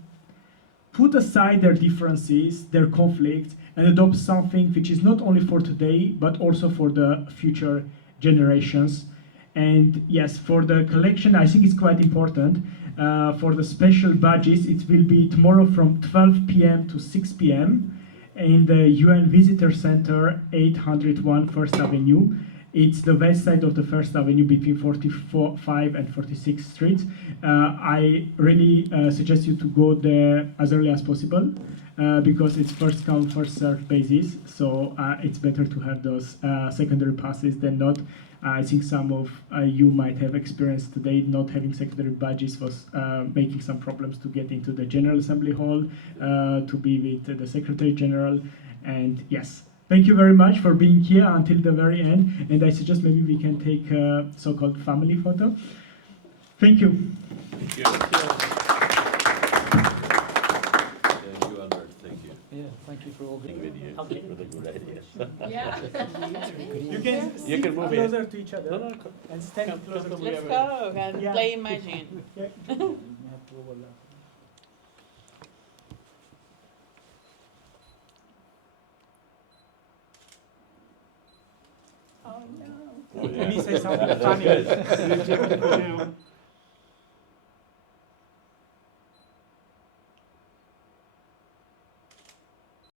put aside their differences, their conflicts, and adopt something which is not only for today, but also for the future generations. And yes, for the collection, I think it's quite important. For the special badges, it will be tomorrow from 12 p.m. to 6 p.m. in the UN Visitor Center, 801 First Avenue. It's the west side of the First Avenue between 45 and 46th Street. I really suggest you to go there as early as possible because it's first come, first served basis. So it's better to have those secondary passes than not. I think some of you might have experienced today not having secondary badges was making some problems to get into the General Assembly Hall to be with the Secretary General. And yes, thank you very much for being here until the very end. And I suggest maybe we can take a so-called family photo. Thank you. Thank you. Thank you, Albert. Thank you. Yeah, thank you for all the With you. Okay. With a good idea. Yeah. You can move closer to each other No, no, and stand closer to Let's each go and Yeah. play Imagine. other. Oh, yeah. Let me say something funny.